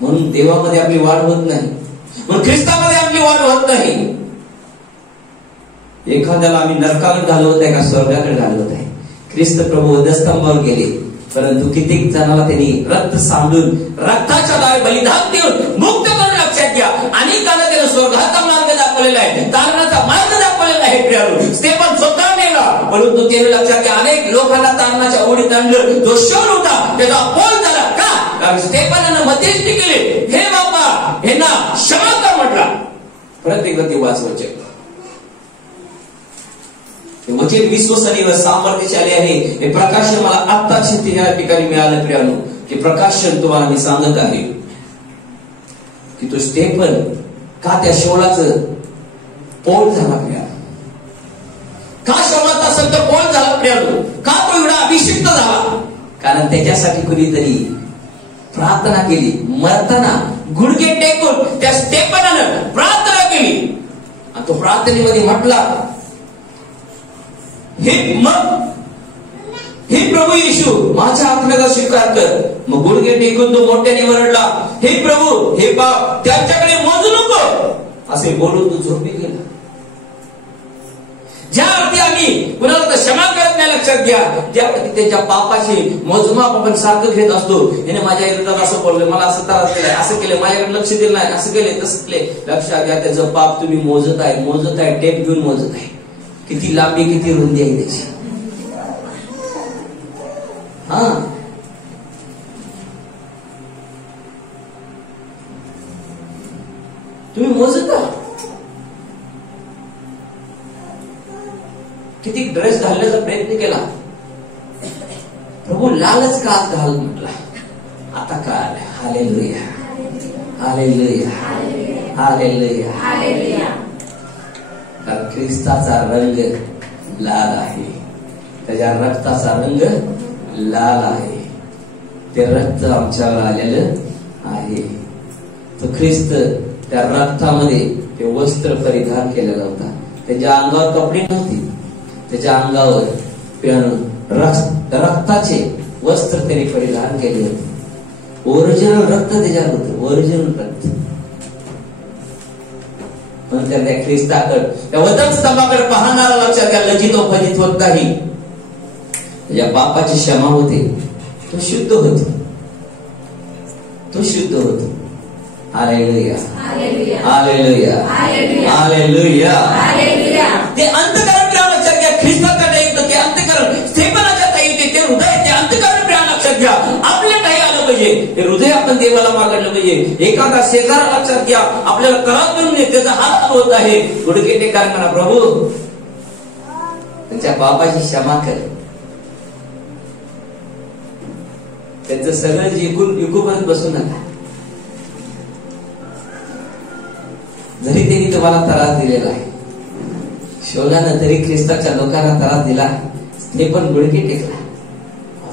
म्हणून देवामध्ये आपली वाढ होत नाही, म्हणून ख्रिस्तामध्ये आपली वाढ होत नाही. एखाद्याला आम्ही नरकाकडे घालवत आहे का स्वर्गाकडे घालवत आहे? ख्रिस्त प्रभू वधस्तंभावर गेले, परंतु कित्येक जणाला त्यांनी रक्त सांडून रक्ताच्या द्वारे बलिदान देऊन मुक्त करून लक्षात घ्या. अनेकांना त्यानं स्वर्गाचा मार्ग दाखवलेला आहे, तारणाचा मार्ग दाखवलेला आहे. प्रियानो, स्तेफन स्वतः नेला, परंतु त्याने लक्षात घ्या अनेक लोकांना तारणाच्या ओढीत आणलं. जो शौल होता त्याचा पोल झाला. का? कारण स्तेफनानं मध्यस्थी केली, हे बाबा हे ना क्षमा कर म्हटला. प्रत्येक व्यक्ती वाचवायचे वचन विश्वसनीय व सामर्थ्यशाली आहे. हे प्रकाशन मला आत्ताच या ठिकाणी मिळालं. प्रियानो, हे प्रकाशन तुम्हाला मी सांगत आहे की तो स्तेफन का त्या शौलाचं पोल झाला प्रियानो, का शौलाचा संत पोल झाला प्रियानो, का तो एवढा अभिषिक्त झाला? कारण त्याच्यासाठी कुणीतरी प्रार्थना केली. मरताना गुडघे टेकून त्या स्तेफनानं प्रार्थना केली, आणि तो प्रार्थनेमध्ये म्हटला, हे प्रभू येशू माझ्या आत्म्याचा स्वीकार कर. मग गुडघे टेकून तो मोठ्याने वरडला, हे प्रभू हे पाप त्यांच्याकडे मोजू नको, असे बोलून तो झोपी गेला. ज्या अर्थी आम्ही कुणाला तर क्षमा करत नाही, लक्षात घ्या, ज्या अर्थी त्याच्या पापाची मोजमाप आपण सारखं घेत असतो. याने माझ्या विरोधात असं बोललं, मला असं त्रास केलाय, असं केलं, माझ्याकडे लक्ष दिलं नाही, असं केले तसं केले. लक्षात घ्या, त्याचं पाप तुम्ही मोजत आहे, टेप घेऊन मोजत आहे. किती लांबी किती रुंदी आहे त्याची. हा, तुम्ही मोजता. किती ड्रेस घालण्याचा प्रयत्न केला, प्रभू लालच का घाल म्हटला. आता काय? Hallelujah, hallelujah, hallelujah. कारण ख्रिस्ताचा रंग लाल आहे, त्याच्या रक्ताचा रंग लाल आहे. ते रक्त आमच्यावर आलेलं आहे. तो ख्रिस्त त्या रक्तामध्ये ते वस्त्र परिधान केलेला होता. त्याच्या अंगावर कपडे नव्हते, त्याच्या अंगावर रक्ताचे वस्त्र त्याने परिधान केले होते. ओरिजिनल रक्त त्याच्यावर होतं, ओरिजिनल रक्त. म्हणून त्या ख्रिस्ताकडे, त्या वधस्तंभाकडे पाहणारा लक्षात घ्या, लज्जित व फजित होत नाही. त्याच्या पापाची क्षमा होते, तो शुद्ध होतो, तो शुद्ध होतो. Hallelujah, hallelujah, hallelujah. ते अंतःकरण प्रेम लक्षात घ्या. ख्रिस्ताकडे येतं ते अंतःकरण, स्तेफनाच्या ताई येते ते हृदय, ते अंतःकरण प्रेम लक्षात घ्या. आपल्या काही आलं पाहिजे, ते हृदय आपण देवाला मागणलं पाहिजे. एखादा शेजारा लक्षात घ्या, आपल्याला त्रास देऊन त्याचा हात होत आहे, गुडघे टेका म्हणा, प्रभू त्यांच्या पापाची क्षमा कर. त्यांचं सगळं जिंकूपर्यंत बसू नका. जरी त्यांनी तुम्हाला त्रास दिलेला आहे, शौलानं तरी ख्रिस्ताच्या लोकांना त्रास दिला, ते पण गुडघे टेकला.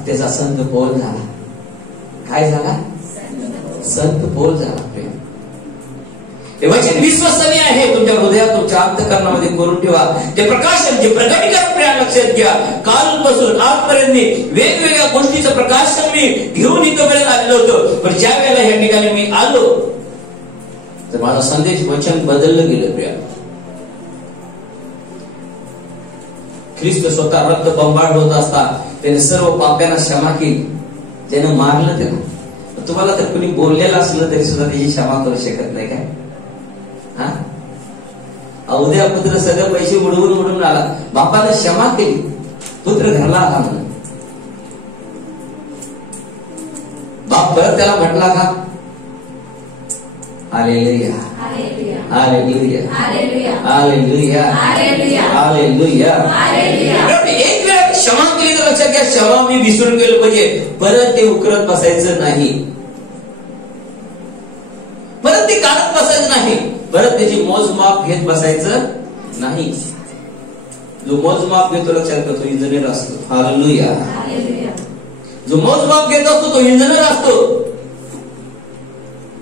त्याचा संत पौल झाला. काय झाला? संत पौल झाला. हे वचन विश्वसनीय आहे. तुमच्या हृदयात, तुमच्या अंतःकरणामध्ये करून ठेवा. ते प्रकाशन, जे प्रकटीकरण प्रेम लक्षात घ्या. कालपासून आजपर्यंत मी वेगवेगळ्या गोष्टीचं प्रकाशन मी घेऊन इथपर्यंत आलेलो होतो. पण ज्या वेळेला या ठिकाणी मी आलो, तर माझा संदेश वचन बदललं गेलं प्रिया. ख्रिस्त स्वतः रक्त बंबाळ होत असता त्याने सर्व पाप्यांना क्षमा केली, त्याने मारलं त्याला. तुम्हाला तर कुणी बोललेलं असलं तरी सुद्धा त्याची क्षमा करू शकत नाही काय? उद्या पुत्र सगळं पैसे उडवून आला, बापाला क्षमा केली, पुत्र घरला आला म्हणून. बाप परत त्याला म्हटला का? Hallelujah, hallelujah, hallelujah, hallelujah. एक वेळा क्षमा केली तर लक्षात घ्या, क्षमा मी विसरून गेलो पाहिजे, परत ते उकरत बसायचं नाही, परत ते काढत बसायचं नाही, परत त्याची मोजमाप घेत बसायचं नाही. जो मोजमाप घेतो लक्षात घ्या तो इंजिनियर असतो. हालेलुया. जो मोजमाप घेत असतो तो इंजिनियर असतो.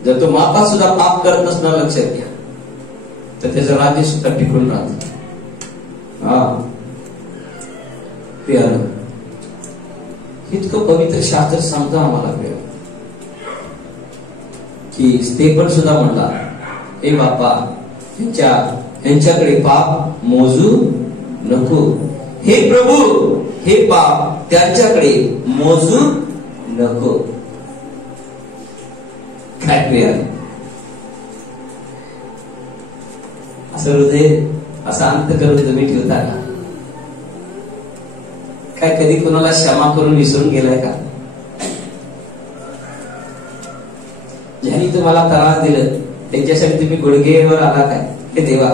जर तो मापा सुद्धा पाप करत नसणार लक्षात घ्या तर त्याचं राज्य सुद्धा टिकून राहत. इतकं पवित्र शास्त्र सांगतो आम्हाला प्रिय की स्तेफन सुद्धा म्हणला, हे बापा यांच्याकडे पाप मोजू नको. हे प्रभू हे पाप त्यांच्याकडे मोजू नको. काय प्रिय, असं हृदय असा अंत करून तुम्ही ठेवता का? काय कधी कोणाला क्षमा करून विसरून गेलाय का? ज्यांनी तुम्हाला त्रास दिलं त्यांच्यासाठी तुम्ही गुडघेवर आला काय? हे देवा,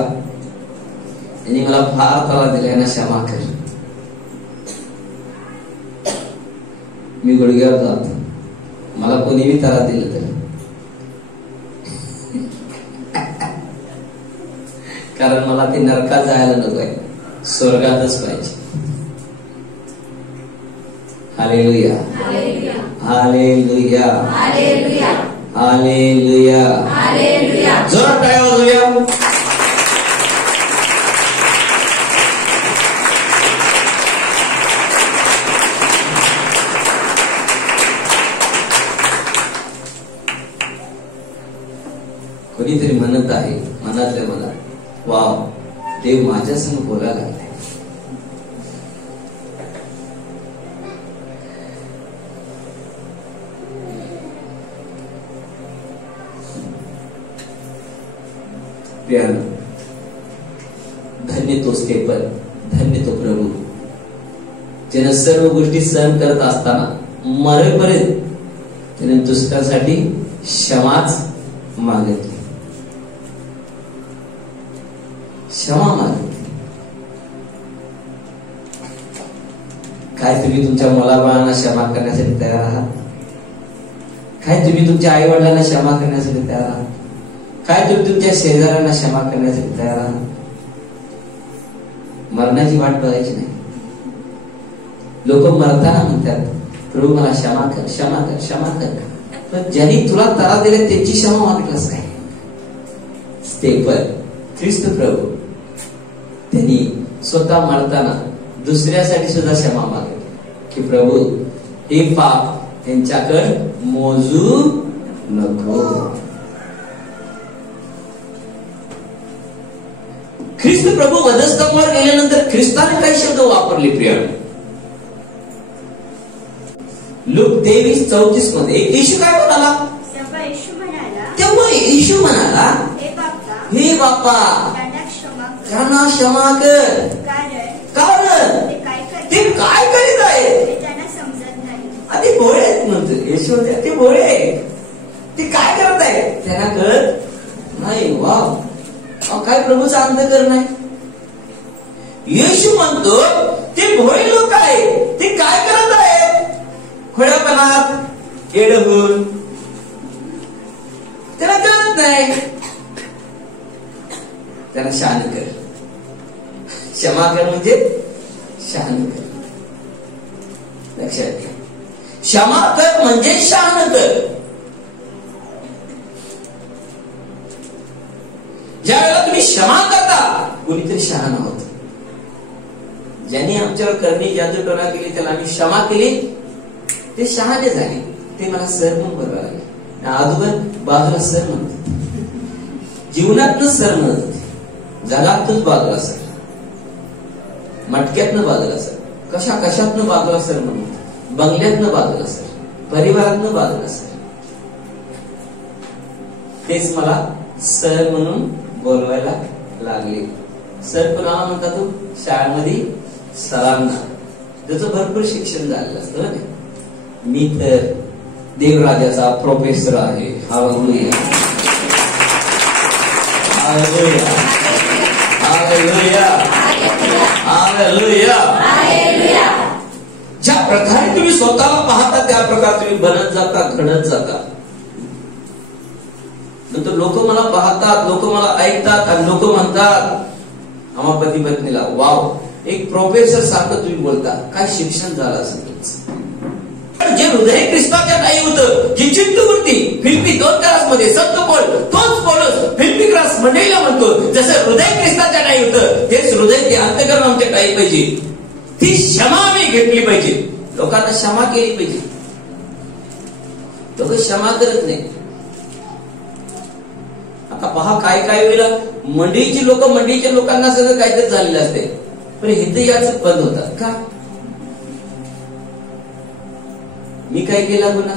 त्यांनी मला फार त्रास दिला, यांना क्षमा कर. मी गुडघ्यावर जातो, मला कोणीही त्रास दिलं तर, कारण मला ते नरकात जायला नकोय, स्वर्गातच पाहिजे. Hallelujah, hallelujah, hallelujah, hallelujah. जोरात टाळ्या वाजवूया. कोणीतरी म्हणत आहे मनातल्या मनात, वाव, देव माझ्या संग बोलायला लागलाय. धन्य तो स्तेफन, धन्य तो प्रभू, ज्याने सर्व गोष्टी सहन करत असताना मरेपर्यंत त्याने दुसऱ्यासाठी क्षमाच मागितली, क्षमा मागितली. काय तुम्ही तुमच्या मुलाबाळांना क्षमा करण्यासाठी तयार आहात? काय तुम्ही तुमच्या आई वडिलांना क्षमा करण्यासाठी तयार आहात? काय तुम्ही तुमच्या शेजाऱ्यांना क्षमा करण्यासाठी तयार आहात? मरणाची वाट बघायची नाही. लोक मरताना म्हणतात, प्रभू मला क्षमा कर, क्षमा कर, क्षमा कर. पण ज्यांनी तुला त्रास दिला त्यांची क्षमा मागितलंस काय? स्तेफन, ख्रिस्त प्रभू, त्यांनी स्वतः मरताना दुसऱ्यासाठी सुद्धा क्षमा मागितली की प्रभू हे पाप त्यांच्याकडे मोजू नको. ख्रिस्त प्रभू वधस्तंभावर गेल्यानंतर ख्रिस्ताने काही शब्द वापरले प्रिय. लूक 23:34 मध्ये येशू काय म्हणाला? तेव्हा येशू म्हणाला, हे बापा त्यांना क्षमा कर, कारण ते काय करीत आहे ते भोळे आहेत. म्हणतो येशू, ते भोळे आहेत, ते काय करत आहे त्यांना कळत नाही. वाव, काय प्रभूचा अंतःकरण नाही. येशू म्हणतो ते भोळे लोक आहेत, ते काय करत आहेत? खोड्यापणात येड होऊन, त्याला कळत नाही. त्यांना शहाण कर, क्षमा कर म्हणजे शहाण कर. लक्षात घ्या, क्षमा कर म्हणजे शहाण कर. ज्या वेळेला तुम्ही क्षमा करता कोणीतरी शहाणा होत. ज्यांनी आमच्यावर करणी जादूटोना केली त्याला आम्ही क्षमा केली, ते शहाणे झाले. ते मला सर म्हणून बरोबर आले. अगोदर बाजूला सर म्हणतात, जीवनातनं सर म्हणत होते, जगातच बाजूला सर, मटक्यातनं बाजूला सर, कशातनं बाजूला सर म्हणून, बंगल्यातनं बाजूला सर, परिवारातनं बाजूला सर. तेच मला सर म्हणून बोलवायला लागले. सर कोणाला म्हणतात तो? शाळेमध्ये सरांना. त्याचं भरपूर शिक्षण झालेलं असतं ना. मी तर देवराजाचा प्रोफेसर आहे. Hallelujah, hallelujah, hallelujah, hallelujah. ज्या प्रकारे तुम्ही स्वतःला पाहता त्या प्रकारे तुम्ही बनत जाता, घडत जाता. नंतर लोक मला पाहतात, लोक मला ऐकतात आणि लोक म्हणतात आम्हा पती पत्नीला, वाव, एक प्रोफेसर सारखं तुम्ही बोलता, काय शिक्षण झालं असेल तुमचं. जे हृदय ख्रिस्ताच्या नाही होतं, जी चित्तवृत्ती फिलिपी 2:13 संत पौल, तोच पौलुस फिलिपी ग्रास मंडळीला म्हणतो, जसं हृदय ख्रिस्ताच्या नाही होतं तेच हृदय ते अंतःकरण आमच्या काही पाहिजे. ती क्षमा आम्ही घेतली पाहिजे, लोकांना क्षमा केली पाहिजे. लोक क्षमा करत नाही. आता पहा, काय वेळेला मंडळीची लोक मंडळीच्या लोकांना सगळं काहीतरी झालेलं असते, पण हे याच बंद होतात का? मी काय केला गुन्हा?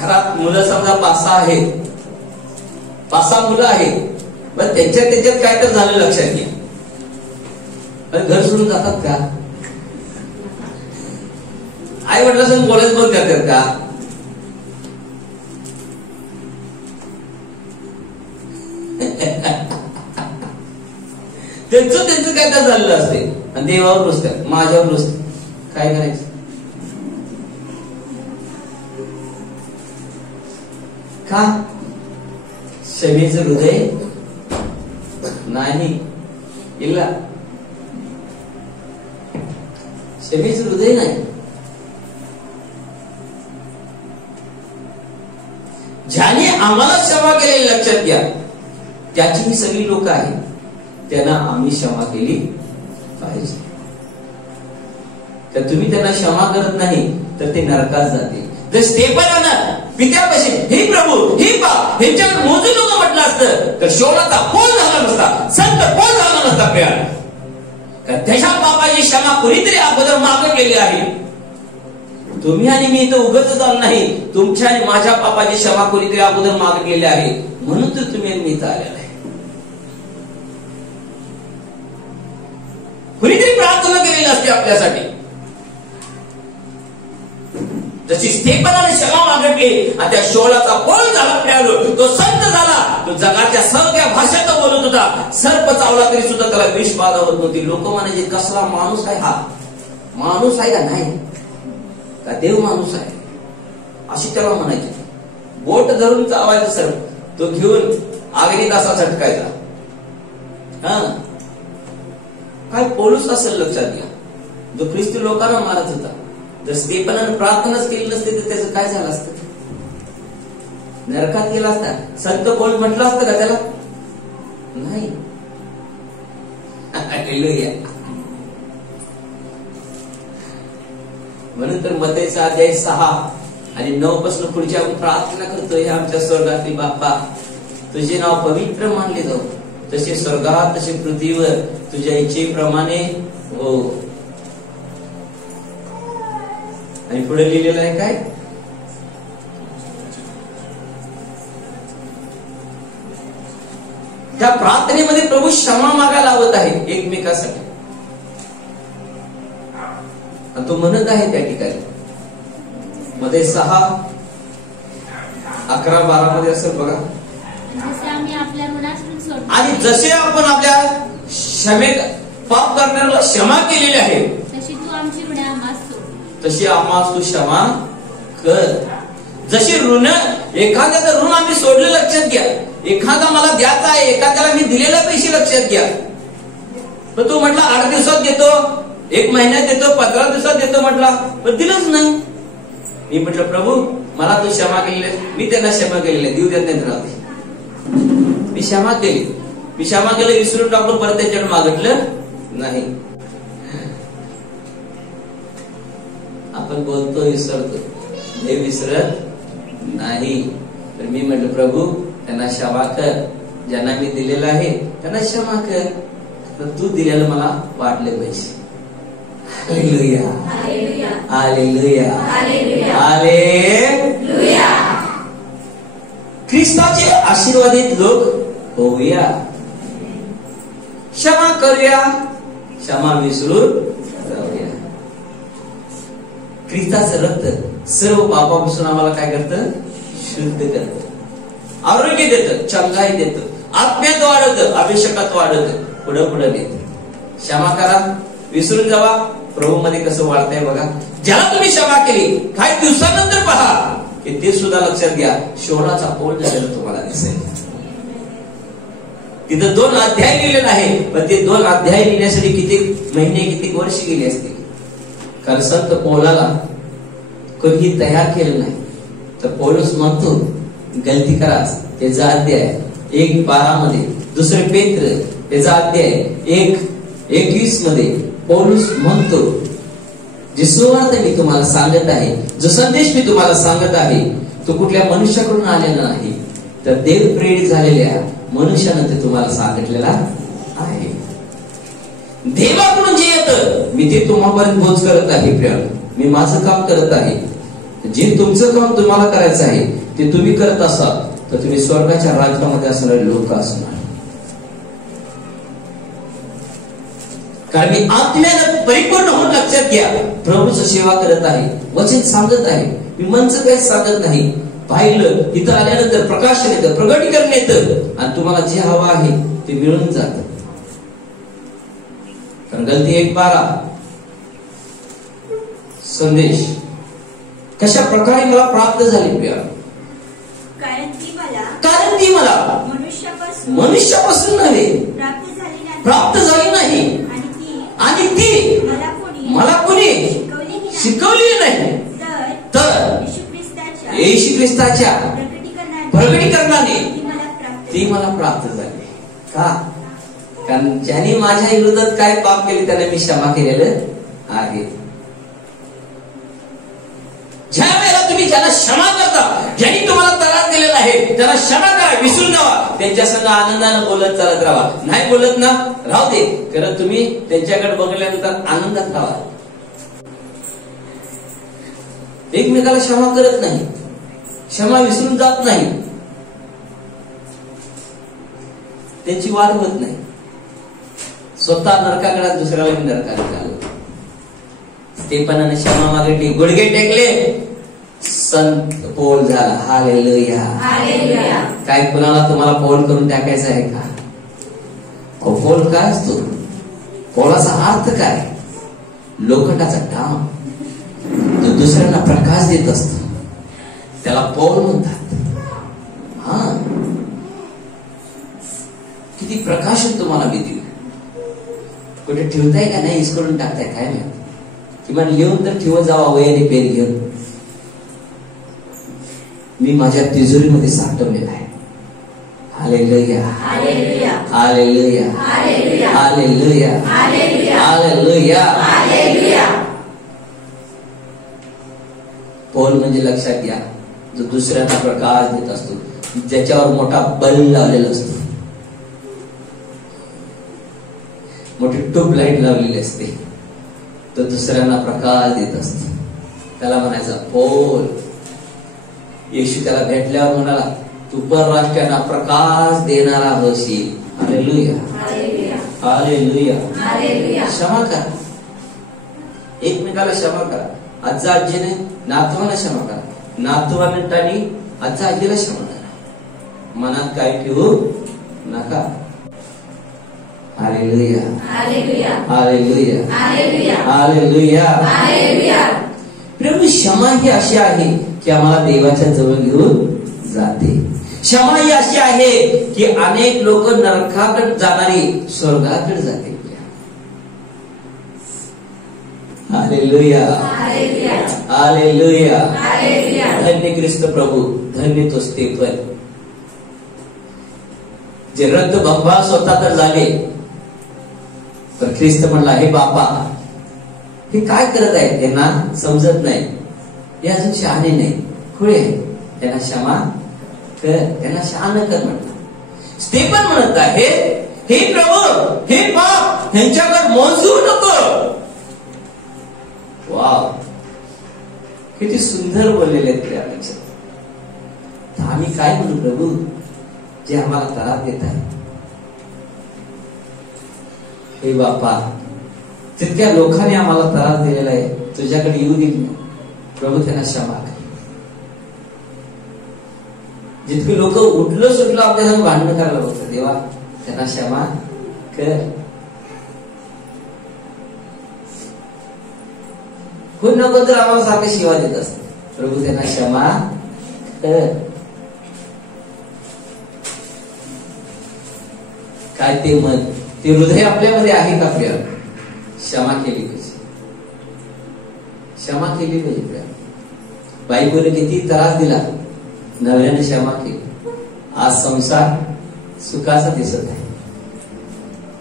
घरात मुलं समजा 5-6 आहेत, 5-6 मुलं आहेत, पण त्यांच्यात काय तर झालं लक्षात घ्या. पण घर सोडून जातात का? आई वडिलांसोबत बोलायचं बंद करतात का? त्यांचं काय तर झालेलं असते आणि देवावर रुसतात, माझ्यावर रुसतात. काय करायचं? का? क्षमेचं हृदय नाही. इल्ला क्षमेचं हृदय नाही. ज्याने आम्हाला क्षमा केलेली लक्षात घ्या, त्याची ही सगळी लोक आहेत, त्यांना आम्ही क्षमा केली पाहिजे. तर तुम्ही त्यांना क्षमा करत नाही तर ते नरकात जातील. जर स्टेफनानं पित्यापाशी, हे प्रभू, हे बाप, ह्यांच्यावर मोजून नको म्हटलं असतं तर शोलाचा पोल झाला नसता, संत पोल झाला नसता. प्रिया, त्याच्या बापाची क्षमा कुणीतरी अगोदर मागितलेली आहे. तुम्ही आणि मी इथं उगाच आलो नाही, तुमच्या आणि माझ्या पापाची क्षमा कुणीतरी अगोदर मागितलेली आहे, म्हणून तर तुम्ही आणि मी इथं आलेला आहे. कुणीतरी प्रार्थना केलेली असते आपल्यासाठी. जशी स्टेफनाने क्षमा मागितली आणि त्या शोलाचा पोल झाला, मिळालो, तो संत झाला, तो जगाच्या सगळ्या भाषेत बोलत होता. सर्प चावला तरी सुद्धा त्याला विष बाधा होत नव्हती. लोक म्हणायचे, कसला माणूस आहे हा? माणूस आहे का नाही? का देव माणूस आहे? अशी त्याला म्हणायची. बोट धरून चावायचं सर्प, तो घेऊन आगीत असा झटकायचा. हा, काय पौलुस असेल लक्षात घ्या, जो ख्रिस्ती लोकांना मारत होता. जर स्टेफनाने प्रार्थनाच केली नसते तर त्याचं काय झालं असतं? नरकात गेला असता. संत पौल म्हटलं असतं का त्याला? नाही. म्हणून तर मत्तेचा अध्याय 6 आणि 9 पासून पुढची आपण प्रार्थना करतो, हे आमच्या स्वर्गातील बाप्पा, तुझे नाव पवित्र मानले जाऊ, तसे स्वर्गात तसे पृथ्वीवर तुझ्या इच्छेप्रमाणे हो. आणि पुढे लिहिलेलं आहे काय? त्या प्रार्थनेमध्ये प्रभू क्षमा मागायला लावत आहे एकमेकासाठी. आणि तो म्हणत आहे त्या ठिकाणी मध्ये 6, 11, 12 मध्ये असं बघा. आणि जसे आपण आपल्या पाप करणाऱ्याला क्षमा केलेली आहे, तशी आम्हास तू क्षमा कर. जशी ऋण, एखाद्याचं ऋण आम्ही सोडलं लक्षात घ्या. एखादा मला द्यायचा आहे, एखाद्याला मी दिलेले पैसे लक्षात घ्या. पण तो म्हटला 8 दिवसात देतो, 1 महिन्यात देतो, 15 दिवसात देतो म्हटला, पण दिलंच नाही. मी म्हटलं प्रभू मला तू क्षमा केलेली, मी त्यांना क्षमा केलेली, देऊ देत नाही राहते. मी क्षमा केली, मी क्षमा केलं, विसरून टाकून परत त्याच्याकडे मागितलं नाही. आपण बोलतो, विसरतो. हे विसरत नाही. तर मी म्हटलं प्रभू त्यांना क्षमा कर, ज्यांना मी दिलेलं आहे त्यांना क्षमा कर, तर तू दिलेलं मला वाटले पाहिजे. Hallelujah, hallelujah, hallelujah. ख्रिस्ताचे आशीर्वादित लोक होऊया. क्षमा करूया, क्षमा विसरून जाऊया. ख्रिस्ताचं रक्त सर्व पापापासून आम्हाला काय करतं? शुद्ध करतं, आरोग्य देतं, चंगाई देतं, आत्म्यात वाढवतं, अभिषेकात वाढवतं, पुढं पुढं नेतं. क्षमा करा, विसरून जावा. प्रभू मध्ये कसं वाढतंय बघा. ज्याला तुम्ही क्षमा केली काही दिवसानंतर पहा की ते सुद्धा लक्षात घ्या, शोधाचा पोल झालेला तुम्हाला दिसेल. तिथं 2 अध्याय लिहिलेलं आहे, पण ते 2 अध्याय लिहिण्यासाठी किती महिने किती वर्ष गेले असतील. कारण संत पौलाला कोणीही तयार केलं नाही. तर पौलुस म्हणतो गलती कराच त्याचा अध्याय 1:12 मध्ये, दुसरे पेत्र त्याचा अध्याय 1:21 मध्ये पौलुस म्हणतो, जे सुवार्ता मी तुम्हाला सांगत आहे, जो संदेश मी तुम्हाला सांगत आहे, तो कुठल्या मनुष्याकडून आलेला नाही, तर देव प्रेरित झालेल्या मनुष्यानं ते तुम्हाला सांगितलेला आहे. देवाकडून जे येतं मी ते तुम्हापर्यंत पोहोच करत आहे. प्रिय, मी माझं काम करत आहे. जे तुमचं काम तुम्हाला करायचं आहे ते तुम्ही करत असाल तर तुम्ही स्वर्गाच्या राज्यामध्ये असणारे लोक असणार. कारण मी आत्म्यानं परिपूर्ण होऊन, लक्षात घ्या, प्रभूची सेवा करत आहे, वचन सांगत आहे, मी मनचं काही सांगत नाही. पाहिलं इथं आल्यानंतर प्रकाशन येतं, प्रगटीकरण येतं, आणि तुम्हाला जे हवं आहे ते मिळून जातं. कारण गलती 1:12 संदेश कशा प्रकारे मला प्राप्त झाली प्रिया? कारण ती मला मनुष्यापासून नव्हे प्राप्त झाली नाही, आणि ती मला कोणी शिकवली नाही, तर येशू ख्रिस्ताच्या प्रगटीकरणाने ती मला प्राप्त झाली. का? कारण ज्यांनी माझ्या विरोधात काय पाप केले त्यांना मी क्षमा केलेलं आहे. ज्या वेळेला तुम्ही ज्यांना क्षमा करता, ज्यांनी तुम्हाला त्रास दिलेला आहे त्यांना क्षमा करा, विसरून जावा. त्यांच्या संग आनंदानं बोलत चालत राहा. नाही बोलत ना, राहू दे, कारण तुम्ही त्यांच्याकडे बघल्यानंतर आनंदात राहा. एकमेकाला क्षमा करत नाही, क्षमा विसरून जात नाही, त्यांची वाढ होत नाही. स्वतः नरकाकडे दुसऱ्याला नरकाला चालू. स्टेफनाने क्षमा मागितली, गुडघे टेकले, संत पौल झाला. Hallelujah, hallelujah. काय कुणाला तुम्हाला पौल करून टाकायचं आहे का? पौल काय असतो? पौलाचा अर्थ काय? लोखंडाचा डाम, तो दुसऱ्यांना प्रकाश देत असतो, त्याला पौल म्हणतात. हा, किती प्रकाशन तुम्हाला भीती. कुठे ठेवताय का नाही, इसकडून टाकताय काय नाही, किंवा लिहून तर ठेवत जावा वयाने पेन घेऊन. मी माझ्या तिजोरीमध्ये साठवलेला आहे. Hallelujah, hallelujah, hallelujah, hallelujah, hallelujah, hallelujah. Paul म्हणजे लक्षात घ्या, जो दुसऱ्यांना प्रकाश देत असतो, ज्याच्यावर मोठा बल्ब लावलेला असतो, मोठी ट्यूबलाईट लावलेली असते, तो दुसऱ्यांना प्रकाश देत असतो. त्याला म्हणायचा पौल. येशू त्याला भेटल्यावर म्हणाला, तू परराष्ट्रांना प्रकाश देणारा होशील. Hallelujah, hallelujah, hallelujah. क्षमा करा, एकमेकाला क्षमा करा. आजा आजीने नातवांना क्षमा करा, नातवांनी आजा आजीला क्षमा करा. मनात काय ठेवू नका. Hallelujah, hallelujah, hallelujah, hallelujah, hallelujah, hallelujah. प्रभू, क्षमा ही अशी आहे की आम्हाला देवाच्या जवळ घेऊन जाते. क्षमा ही अशी आहे की अनेक लोक नरकाकडे जाणारी स्वर्गाकडे जाते. हालेलुया, हालेलुया, धन्य ख्रिस्त प्रभू, धन्य तो स्टेफन, जे रक्तबंबाळ स्वतः तर झाले, पण ख्रिस्त म्हणला, हे बापा, हे काय करत आहे त्यांना समजत नाही. हे अजून शहाणे नाही, खुळे आहे, त्यांना क्षमा कर, त्यांना शहाणा कर म्हटलं. स्तेफन म्हणत आहे, हे प्रभू, हे पाप ह्यांच्यावर मोजू नको. वाव, किती सुंदर बोललेले आहेत त्या अपेक्षा. आम्ही काय म्हणू प्रभू जे आम्हाला त्रास देत आहे? हे बापा, जितक्या लोकांनी आम्हाला त्रास दिलेला आहे तुझ्याकडे येऊ दे प्रभू, त्यांना क्षमा कर. जितके लोक उठलं सुटलं आपल्याला भांडण करायला बघतात, देवा त्यांना क्षमा कर. कोण नको तर आम्हाला सारखे शिवा देत असत, प्रभू त्यांना क्षमा कर. काय ते मन, ते हृदय आपल्यामध्ये आहे का प्रिय? क्षमा केली पाहिजे, क्षमा केली पाहिजे प्रिय. बायकोने किती त्रास दिला, नवऱ्याने क्षमा केली, आज संसार सुखाचा दिसत आहे.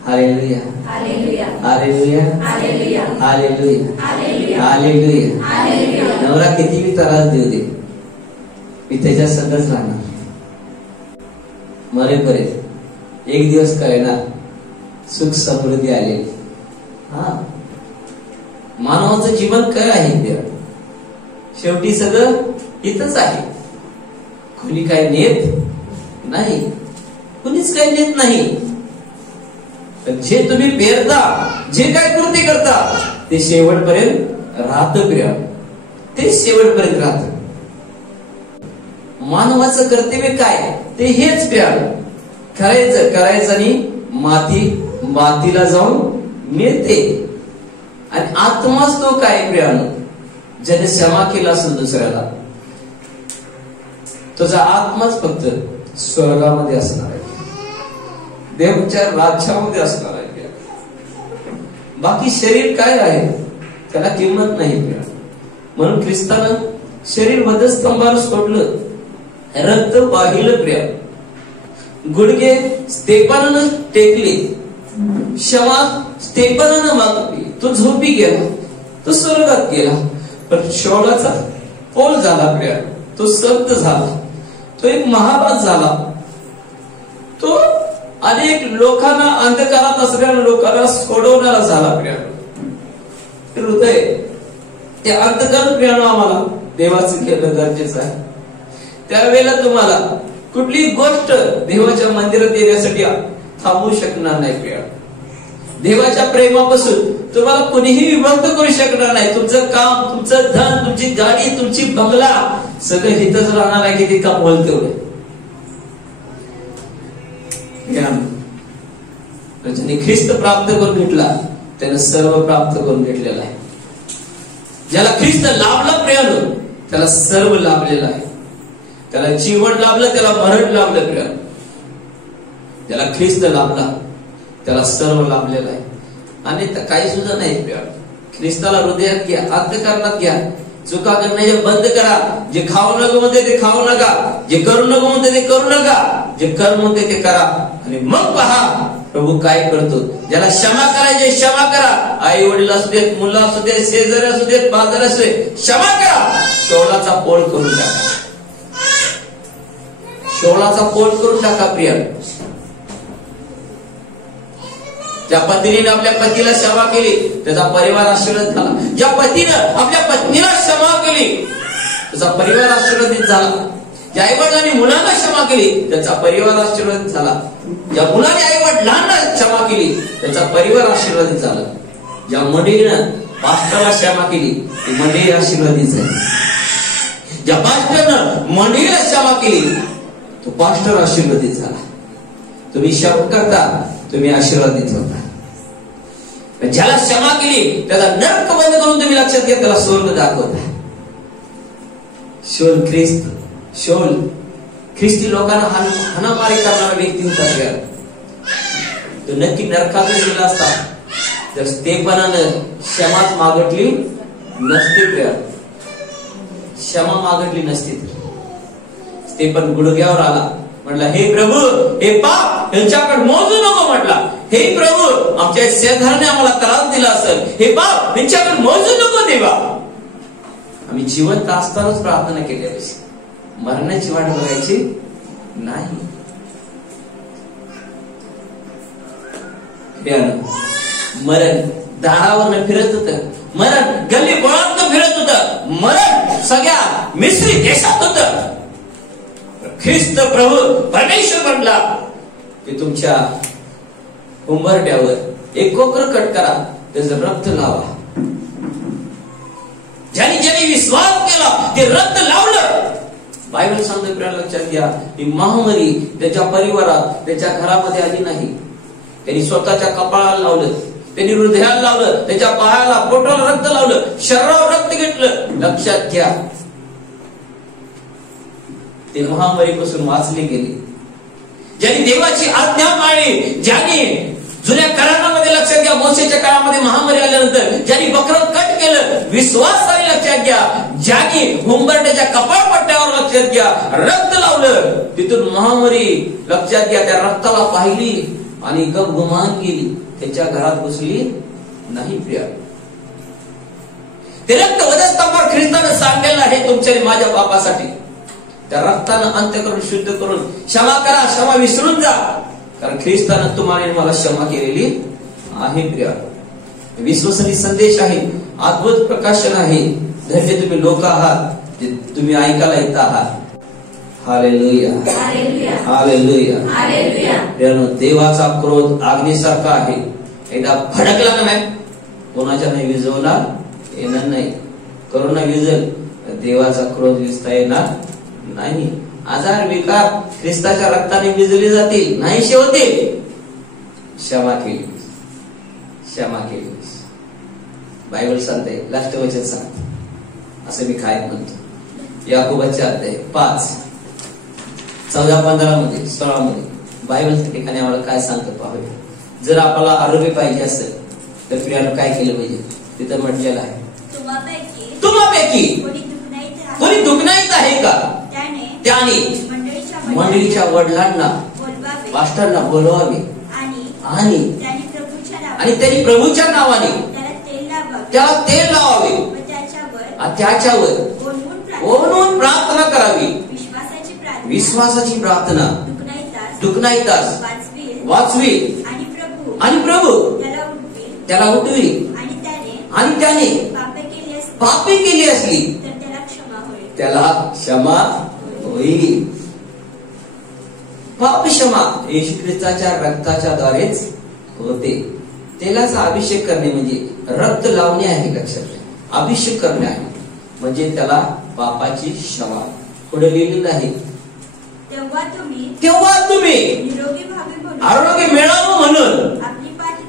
Hallelujah, hallelujah, hallelujah, hallelujah, hallelujah. नवरा किती बी त्रास देऊ दे, मी त्याच्या संगच राहणार मरेपर्यंत. एक दिवस कळणार सुख समृद्धी आलेली. हा, मानवाचं जीवन काय आहे? शेवटी सगळं इथंच आहे. कोणी काय नेत नाही, कुणीच काही नेत नाही. जे तुम्ही पेरता, जे काय कृती करता, ते शेवटपर्यंत राहतं प्रिय, ते शेवटपर्यंत राहतं. मानवाचं कर्तव्य काय ते हेच प्रिय, करायचं करायचं आणि मातीला जाऊन मिळते. आणि आत्माच तो काय प्रियानो, ज्याने क्षमा केला असेल दुसऱ्याला, तुझा आत्माच फक्त स्वर्गामध्ये असणार आहे, देवच्या राज्यामध्ये असणार आहे. बाकी शरीर काय आहे त्याला किंमत नाही प्रिया. म्हणून ख्रिस्तानं शरीर वधस्तंभावर सोडलं, रक्त वाहिलं प्रिया. गुडघे स्तेफानानं टेकले, क्षमा स्तेफानानं मागली, तो झोपी गेला, तो स्वर्गात गेला. पण शौलाचा पोल झाला प्रिया, तो संत झाला, तो एक महाराज झाला, तो अनेक लोकांना, अंधकारात असलेल्या लोकांना सोडवणारा झाला प्रिया. हृदय ते अंधकार प्रियानो आम्हाला देवाचं केलं गरजेचं आहे. त्यावेळेला तुम्हाला कुठली गोष्ट देवाच्या मंदिरात येण्यासाठी थांबवू शकणार नाही प्रिया. देवाच्या प्रेमापासून तुम्हाला कोणीही विभक्त करू शकणार नाही. तुमचं काम, तुमचं धन, तुमची गाडी, तुमची बंगला सगळं हितच राहणार आहे की ते कमवल तेवढे. ज्याने ख्रिस्त प्राप्त करून घेतला त्याने सर्व प्राप्त करून घेतलेला आहे. ज्याला ख्रिस्त लाभला प्रियानो त्याला सर्व लाभलेलं आहे. त्याला जीवन लाभलं, त्याला मरण लाभलं प्रिया. ज्याला ख्रिस्त लाभला त्याला सर्व लाभलेलं आहे. आणि काही सुद्धा नाही प्रिया. ख्रिस्ताला हृदयात घ्या, अंतःकरणात घ्या. चुका करण्याचे बंद करा. जे खाऊ नको म्हणते ते खाऊ नका, जे करू नको म्हणते ते करू नका, जे कर म्हणते ते करा. आणि मग पहा प्रभू काय करतो. ज्याला क्षमा करायचे क्षमा करा. आई वडील असू देत, मुलं असू देत, शेजारी असू देत, बाजार असू देत, क्षमा करा. शौलाचा पोळ करून टाका, शौलाचा पोळ करून टाका प्रिया. ज्या पत्नीने आपल्या पतीला क्षमा केली त्याचा परिवार आशीर्वादित झाला. ज्या पतीनं आपल्या पत्नीला क्षमा केली त्याचा परिवार आशीर्वादित झाला. ज्या आईवडिलांनी मुलांना क्षमा केली त्याचा परिवार आशीर्वादित झाला. ज्या मुलाने आईवडिलांना क्षमा केली त्याचा परिवार आशीर्वादित झाला. ज्या मंडळीनं पास्टरला क्षमा केली ती मंडळी आशीर्वादित झाली. ज्या पास्टरनं मंडळीला क्षमा केली तो पास्टर आशीर्वादित झाला. तुम्ही क्षमा करता तुम्ही आशीर्वादित होता. ज्याला क्षमा केली त्याचा नरक बंद करून तुम्ही लक्षात घ्या त्याला स्वर्ग दाखवता. शोल ख्रिस्त, शोल ख्रिस्ती लोकांना हाणामारी करणारा व्यक्ती होता. तो नक्की नरकाकडे गेला असता जर स्तेफानानं क्षमाच मागितली नसते. क्षमा मागितली नसते. स्तेफान गुडघ्यावर आला, म्हटलं हे प्रभू हे पाप यांच्याकडे मोजू नको. म्हटला हे प्रभू आमच्या शेजाऱ्याने आम्हाला त्रास दिला असेल, हे पाप यांच्याकडे मोजू नको देवा. आम्ही जिवंत असतानाच प्रार्थना केली पाहिजे, मरणाची वाट बघायची नाही. मरण दारावर फिरत होत, मरण गल्ली बोळात फिरत होत, मरण सगळ्या मिस्री देशात होत. ख्रिस्त प्रभू परमेश्वर म्हणला की तुमच्या उंबरट्यावर एक कोकर कट करा, त्याचं रक्त लावा. ज्याने ज्याने विश्वास केला ते रक्त लावलं. बायबल सांगते, प्रिय लक्षात घ्या, ही महामारी त्याच्या परिवारात, त्याच्या घरामध्ये आली नाही. त्यांनी स्वतःच्या कपाळाला लावलं, त्यांनी हृदयाला लावलं, त्याच्या पायाला पोटाला रक्त लावलं, शरीरावर रक्त घेतलं. लक्षात घ्या, ते महामारीपासून वाचले गेले. ज्यांनी देवाची आज्ञा पाळली, ज्यांनी जुन्या करारामध्ये, लक्षात घ्या, मोशेच्या काळामध्ये महामारी आल्यानंतर ज्यांनी बकरं कट केलं, विश्वासाने लक्षात घ्या, ज्यांनी हुंबरट्याच्या कपाळपट्ट्यावर लक्षात घ्या रक्त लावलं, तिथून महामारी लक्षात घ्या त्या रक्ताला पाहिली आणि गपगुमान गेली, त्याच्या घरात घुसली नाही. प्रिय, ते रक्त वधस्तंभावर ख्रिस्ताने सांडलेलं आहे तुमच्या माझ्या पापासाठी. त्या रक्तानं अंत्यकरण शुद्ध करून क्षमा करा, क्षमा विसरून जा, कारण ख्रिस्तानं तुम्हाला मला क्षमा केलेली आहे. प्रिय, विश्वसनीय संदेश आहे, अद्भुत प्रकाशन आहे. धन्य तुम्ही लोक आहात, जे तुम्ही ऐकायला येत आहात. Hallelujah, hallelujah, hallelujah. देवाचा क्रोध अग्नीसारखा आहे, एकदा भडकला ना नाही, कोणाच्या नाही विझवला येणार नाही. करोना विझल, देवाचा क्रोध विझता येणार नाही. आजार विकार ख्रिस्ताच्या रक्ताने विजले जातील, नाहीशे होतील. क्षमा केली, क्षमा केली. बायबल सांगते, लास्ट वचन सांगते, असं मी काय म्हणतो, याकोबाच्या अध्याय 5:14-15 मध्ये 16 मध्ये बायबलच्या ठिकाणी आम्हाला काय सांगतं पाहूया. जर आपल्याला आरोग्य पाहिजे असेल तर प्रियानं काय केलं पाहिजे, तिथं म्हटलेलं आहे, तुम्हापैकी कोणी दुखनाईत आहे का, त्याने मंडळीच्या वडिलांना, पास्टरना बोलवावे आणि त्यांनी प्रभूच्या नावाने त्याला तेल लावावे, त्याच्यावर ओढून प्रार्थना करावी. विश्वासाची प्रार्थना दुखनाईतास वाचवी आणि प्रभू त्याला उठवी आणि त्याने पापे केली असली त्याला क्षमा होईल. पाप क्षमा येशू ख्रिस्ताच्या रक्ताच्या द्वारेच होते. तेलाचा अभिषेक करणे म्हणजे रक्त लावणे आहे. लक्षात घ्या, अभिषेक करणे आहे म्हणजे त्याला पापाची क्षमा. पुढे लिहिलेलं आहे, तेव्हा तुम्ही आरोग्य मिळावं म्हणून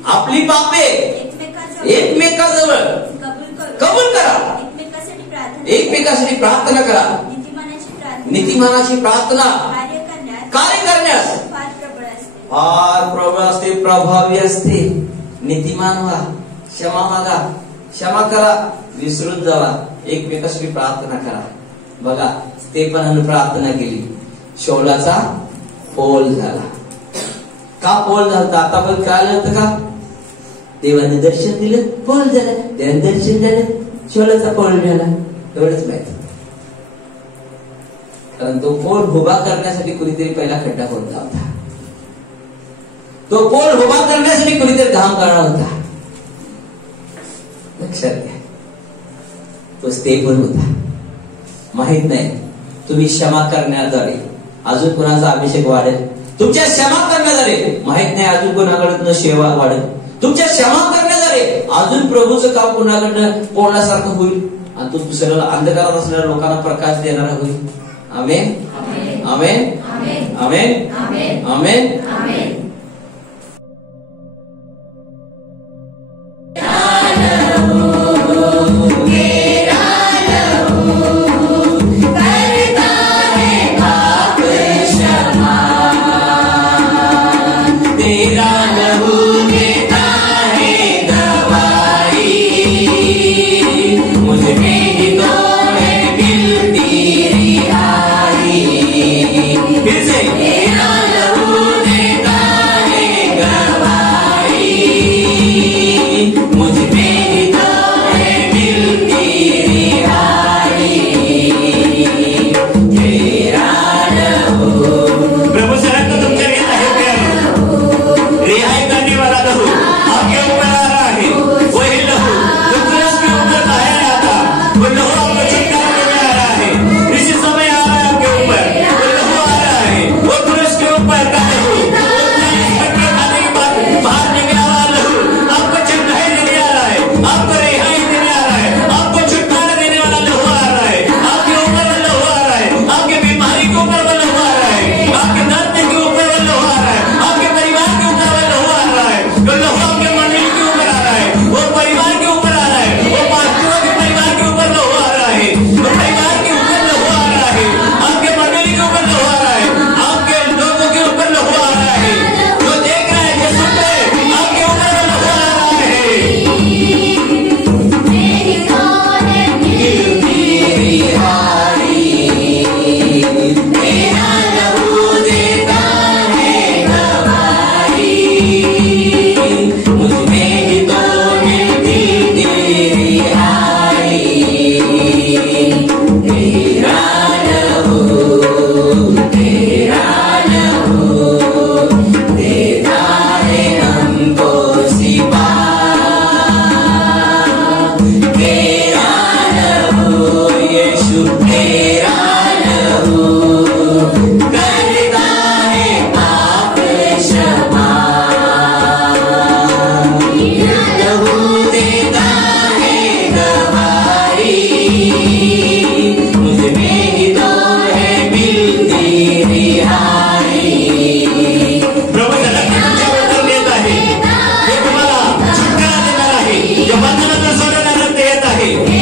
आपली पापे एकमेकाजवळ कबूल करा, एकमेकासाठी प्रार्थना करा. नीतिमानाची प्रार्थना कार्य करण्यास फार प्रबळ असते, प्रभावी असते. नीतिमान व्हा, क्षमा मागा, क्षमा करा, विसरून जावा, एकमेकाशी प्रार्थना करा. बघा, स्तेफनाने प्रार्थना केली, शौलाचा पोल झाला. का पोल झाला आता पण कळलं होतं का? देवाने दर्शन दिलं, पोल झाला. देवाने दर्शन झालं, शौलाचा पोल झाला. एवढंच माहिती, कारण तो पोल उभा करण्यासाठी कुणीतरी पहिला खड्डा खोदला होता. तो पोल उभा करण्यासाठी कुणीतरी घाम काढला होता. लक्षात घ्या, तो स्तेफन होता. माहित नाही, तुम्ही क्षमा करण्याद्वारे अजून कोणाचा अभिषेक वाढेल. तुमच्या क्षमा करण्याद्वारे माहित नाही अजून कोणाकडनं सेवा वाढेल. तुमच्या क्षमा करण्याद्वारे अजून प्रभूचं काम कोणाकडनं कोणासारखं होईल आणि तो दुसऱ्याला अंधकारात असणाऱ्या लोकांना प्रकाश देणारा होईल. आमेन, आमेन, आमेन, आमेन, आमेन. फिर से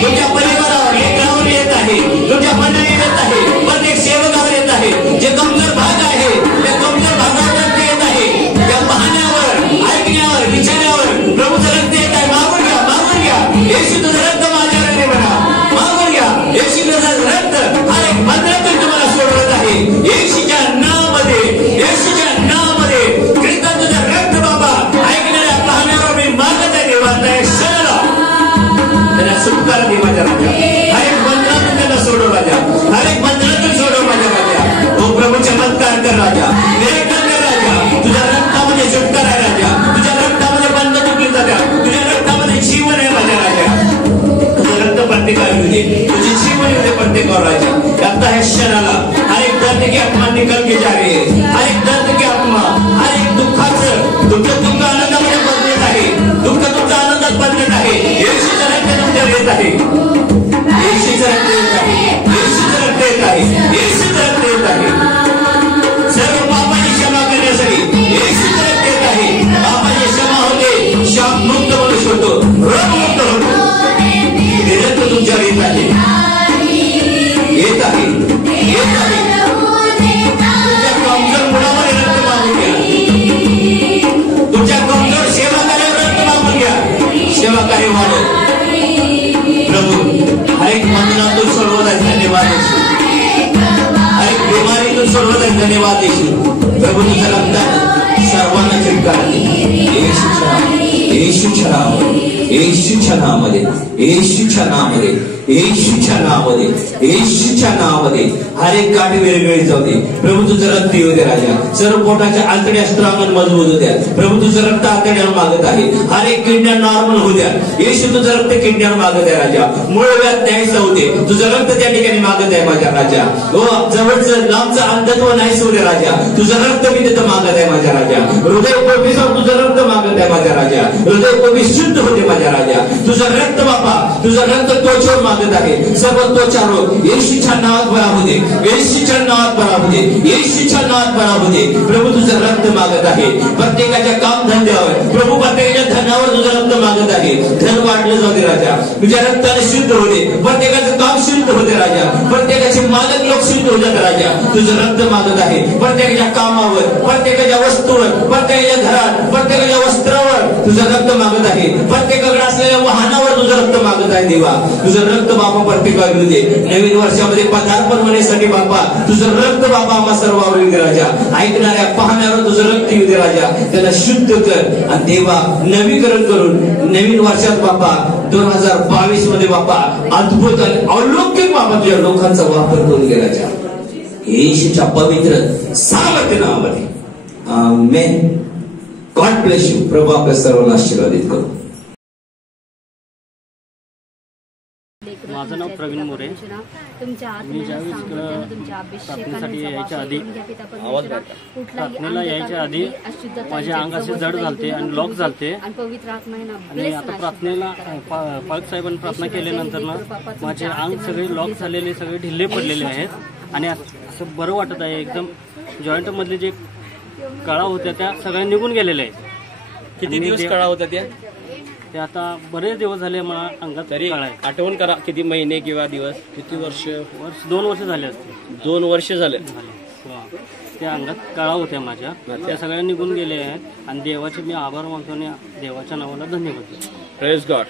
तुमच्या परिवारावर लेकरावर येत आहे, तुमच्या मंडळीवर येत आहे, प्रत्येक सेवकावर येत आहे. जे कमजोर भाग आहे त्या कमजोर भागावर रक्त येत आहे. त्या पाहण्यावर, ऐकण्यावर, विचारण्यावर प्रभूचं रक्त येत आहे. मागून घ्या, मागून घ्या. येशू तुझं रक्त माझ्यावर दे म्हणा. मागून घ्या. येशू तुझं रक्त हर एक बंधनातून तुम्हाला सोडवत आहे. येशूच्या नावामध्ये, येशूच्या नावामध्ये ख्रिस्ता तुझं रक्त बाबा ऐकणाऱ्या पाहण्यावर मी मागत आहे. देवा क्षणाला त्यांना सुटकार दे माझ्या राजा. हर एक बंधनातून त्यांना सोडव राजा. हर एक बंधनातून सोडव माझ्या राजा. तो प्रभू चमत्कार कर राजा, मिरेकल कर राजा. तुझ्या रक्तामध्ये सुटकार आहे राजा. तुझ्या रक्तामध्ये बंध तुटली जातात. तुझ्या रक्तामध्ये जीवन आहे माझ्या राजा. तुझं रक्त प्रत्येकाला येऊ दे. तुझी जीवन येऊ दे प्रत्येकावर राजा. आता ह्या क्षणाला हर एक दर्द की आत्मा निकल के जा रही है. हर एक दर्द की आत्मा, हर एक दुःखाचं तुमचं दुःख आनंदामध्ये बदलत आहे. दुःख तुमचं आनंदात बदलत आहे. येशूचं रक्त तुमच्यावर येत आहे. येशूचं रक्त येत आहे. येशूचं रक्त येत आहे. येशूचं रक्त येत आहे. सर्व पापाची क्षमा करण्यासाठी येशूचं रक्त येत आहे. पापाची क्षमा होते, शाप मुक्त मनुष्य होतो, रोग मुक्त होतो. हे रक्त तुमच्यावर येत आहे, येत आहे, येत आहे. तुमच्या कमजोर मुलावर हे रक्त मागून घ्या. तुमच्या कमजोर सेवा कार्यावर रक्त मागून घ्या. सेवा कार्य वाढव. प्रभू हर एक बंधनातून सोडवत आहे. धन्यवाद येशू. हर एक बिमारीतून सोडवत आहे. धन्यवाद येशू. प्रभू तुझ्या रक्ताने सर्वांना चिटकारा दे. येशूच्या नावामध्ये, येशूच्या नावामध्ये, येशूच्या नावामध्ये, येशूच्या नावामध्ये, येशूच्या नावामध्ये, येशूच्या नावामध्ये हर एक काठी वेगळी जाऊ दे. प्रभू तुझं रक्त येऊ दे राजा. सर्व पोटाच्या आतड्या स्ट्रॉंग मजबूत होत्या. प्रभू तुझं रक्त आतड्यावर मागत आहे. हर एक किडण्या नॉर्मल होऊ द्या. येशू तुझं रक्त किडण्यावर मागत आहे राजा. मूळ व्याध न्यायचं होते. तुझं रक्त त्या ठिकाणी मागत आहे माझ्या राजा. हो जवळचं लांबचं अंधत्व नाहीच होऊ दे राजा. तुझं रक्त मी तिथं मागत आहे माझ्या राजा. हृदय कोपीसवर तुझं रक्त मागत आहे माझ्या राजा. हृदय कोपी शुद्ध होते माझ्या राजा. तुझं रक्त बापा, तुझं रक्त त्वचेवर मागत आहे. सर्व त्वचा रोग येशूच्या नावात बरा होऊ दे. येशूच्या नावात बरा होऊ दे. येशूच्या नावात बरा होऊ दे. प्रभू तुझं रक्त मागत आहे. प्रत्येकाच्या काम धंद्यावर प्रभू, प्रत्येकाच्या धनावर तुझं रक्त मागत आहे. धन वाढलं जाऊ दे राजा. तुझ्या रक्ताने शुद्ध होते. प्रत्येकाचं काम शुद्ध होते राजा. प्रत्येकाचे मालक लोक शुद्ध होतात राजा. तुझं रक्त मागत आहे. प्रत्येकाच्या कामावर, प्रत्येकाच्या वस्तूवर, प्रत्येकाच्या घरात, प्रत्येकाच्या वस्त्रावर तुझं रक्त मागत आहे. प्रत्येकाकडे असलेल्या वाहनावर तुझं रक्त मागत आहे देवा. तुझं रक्त बाबा प्रत्येकावर येऊ दे. नवीन वर्षामध्ये पदार्पण होण्यासाठी बाबा तुझं रक्त बाबा आम्हा सर्वांवर येऊ दे राजा. ऐकणाऱ्या पाहण्यावर तुझं रक्त येऊ दे राजा. त्याला शुद्ध कर आणि देवा नवीकरण करून नवीन वर्षात बाबा 2022 मध्ये बाबा अद्भुत आणि अलौकिक बाबा तुझ्या लोकांचा वापर करून घे राजा. येशूच्या पवित्र सामर्थ्य नावामध्ये आमेन. God bless you. प्रभू आपल्या सर्वांना आशीर्वादित करू. माझं नाव प्रवीण मोरे. मी ज्यावेळेस प्रार्थनेसाठी यायच्या आधी, प्रार्थनेला यायच्या आधी माझे अंग असे जड झालते आणि लॉक झालते. आणि आता प्रार्थनेला पालक साहेबांनी प्रार्थना केल्यानंतर ना माझे अंग सगळे लॉक झालेले, सगळे ढिल्ले पडलेले आहेत आणि असं बरं वाटत आहे. एकदम जॉईंट मधले जे कळा होत्या त्या सगळ्या निघून गेलेल्या आहेत. किती दिवस कळा होत्या त्या? ते आता बरेच दिवस झाले मला अंगात तरी कळा आहे. आठवण करा, किती महिने किंवा दिवस? किती वर्ष? 2 वर्ष झाले असते. 2 वर्ष झाले. त्या अंगात कळा होत्या माझ्या, त्या सगळ्या निघून गेले आहेत आणि देवाचे मी आभार मानतो आणि देवाच्या नावाला धन्यवाद. Praise God.